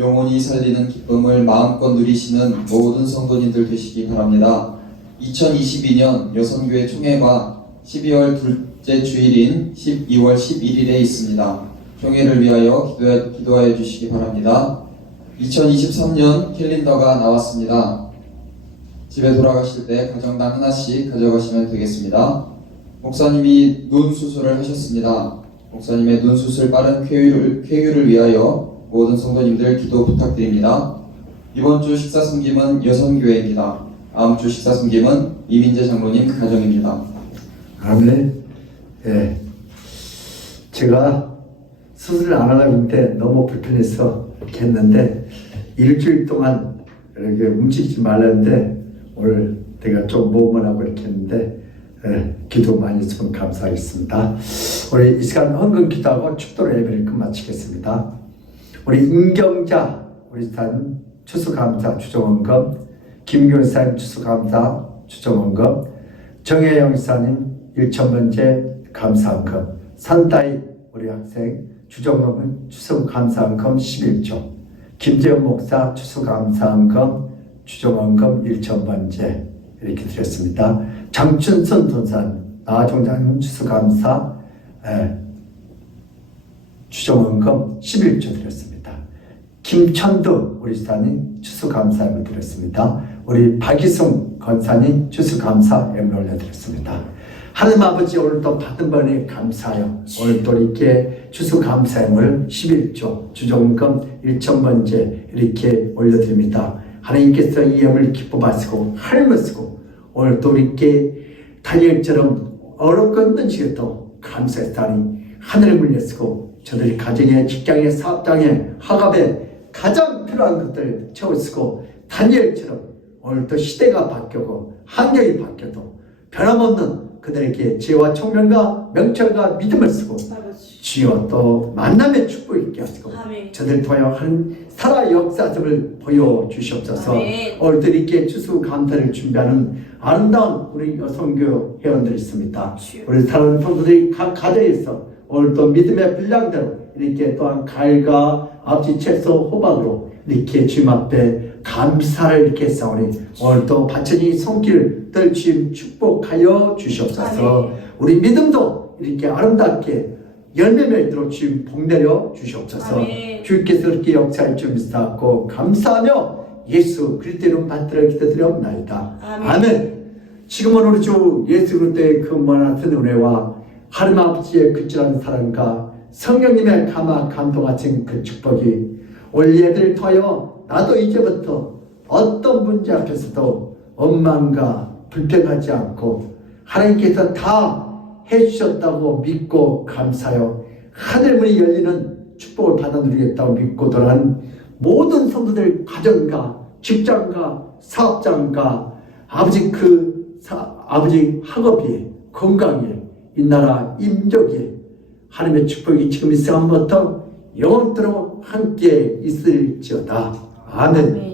영원히 살리는 기쁨을 마음껏 누리시는 모든 성도님들 되시기 바랍니다. 2022년 여선교회 총회가 12월 둘째 주일인 12월 11일에 있습니다. 총회를 위하여 기도하여 주시기 바랍니다. 2023년 캘린더가 나왔습니다. 집에 돌아가실 때 가정당 하나씩 가져가시면 되겠습니다. 목사님이 눈 수술을 하셨습니다. 목사님의 눈 수술 빠른 쾌유를 위하여 모든 성도님들 기도 부탁드립니다. 이번 주 식사 섬김은 여선교회입니다. 다음 주 식사 섬김은 이민재 장로님 가정입니다. 아멘. 예. 제가 수술을 안 하려고 했는데 너무 불편해서 이렇게 했는데 일주일 동안 이렇게 움직이지 말랐는데 오늘 내가 좀 모험을 하고 이렇게 했는데 기도 많이 했으면 감사하겠습니다. 우리 이 시간 헌금 기도하고 축도 예배를 끝마치겠습니다. 우리 임경자 우리 산 추수감사 주정헌금, 김교사님 추수감사 주정헌금, 정혜영 사님 1,000번째 감사헌금, 산다이 우리 학생 주정헌금 추수감사헌금 11조, 김재현 목사 추수감사헌금 주정헌금 1,000번째 이렇게 드렸습니다. 장춘선 돈산 나종장님 추수감사 주정헌금 11조 드렸습니다. 김천두 우리 사님 추수감사를 드렸습니다. 우리 박이승 권사님 추수감사 엠을 올려드렸습니다. 하나님 아버지 오늘도 받은 번에 감사하여 오늘도 이렇게 추수감사임을 11조 주정헌금 1,000번째 이렇게 올려드립니다. 하나님께서 이 예물을 기뻐하시고 할머시고 오늘도 이렇게 다니엘처럼 어렵고 힘든지에도 감사했다니 하늘을 물려쓰고 저들이 가정에 직장에 사업장에 학업에 가장 필요한 것들을 채워쓰고 다니엘처럼 오늘도 시대가 바뀌고 환경이 바뀌어도 변함없는 그들에게 지혜와 총명과 명철과 믿음을 쓰고 주여 또 만남의 축복 있게 하시고 저들 통하여 한 살아 역사점을 보여주시옵소서. 오늘도 이렇게 추수감사를 준비하는 아름다운 우리 여성교 회원들이 있습니다. 우리 사랑하는 성도들이 각 가정에서 오늘도 믿음의 분량대로 이렇게 또한 과일과 아버지 채소 호박으로 이렇게 주님 앞에 감사를 이렇게 했사오니 오늘도 바천이 손길을 주님 축복하여 주시옵소서. 우리 믿음도 이렇게 아름답게 열매 맺도록 주님 복 내려 주시옵소서. 주께서 이렇게 역사할 줄 믿사옵고 감사하며 예수 그리스도의 이름 받들어 기도드리옵나이다. 아멘. 지금은 우리 주 예수 그리스도의 그 무한하신 은혜와 하나님 아버지의 그치한 사랑과 성령님의 감화 감동하신 그 축복이 우리 애들을 통하여 나도 이제부터 어떤 문제 앞에서도 원망과 불평하지 않고 하나님께서 다 해주셨다고 믿고 감사하여 하늘문이 열리는 축복을 받아 누리겠다고 믿고 돌아가는 모든 성도들 가정과 직장과 사업장과 아버지 아버지 학업이 건강에 이 나라 임족에 하나님의 축복이 지금 이 시간부터 영원토록 함께 있을지어다. 아멘.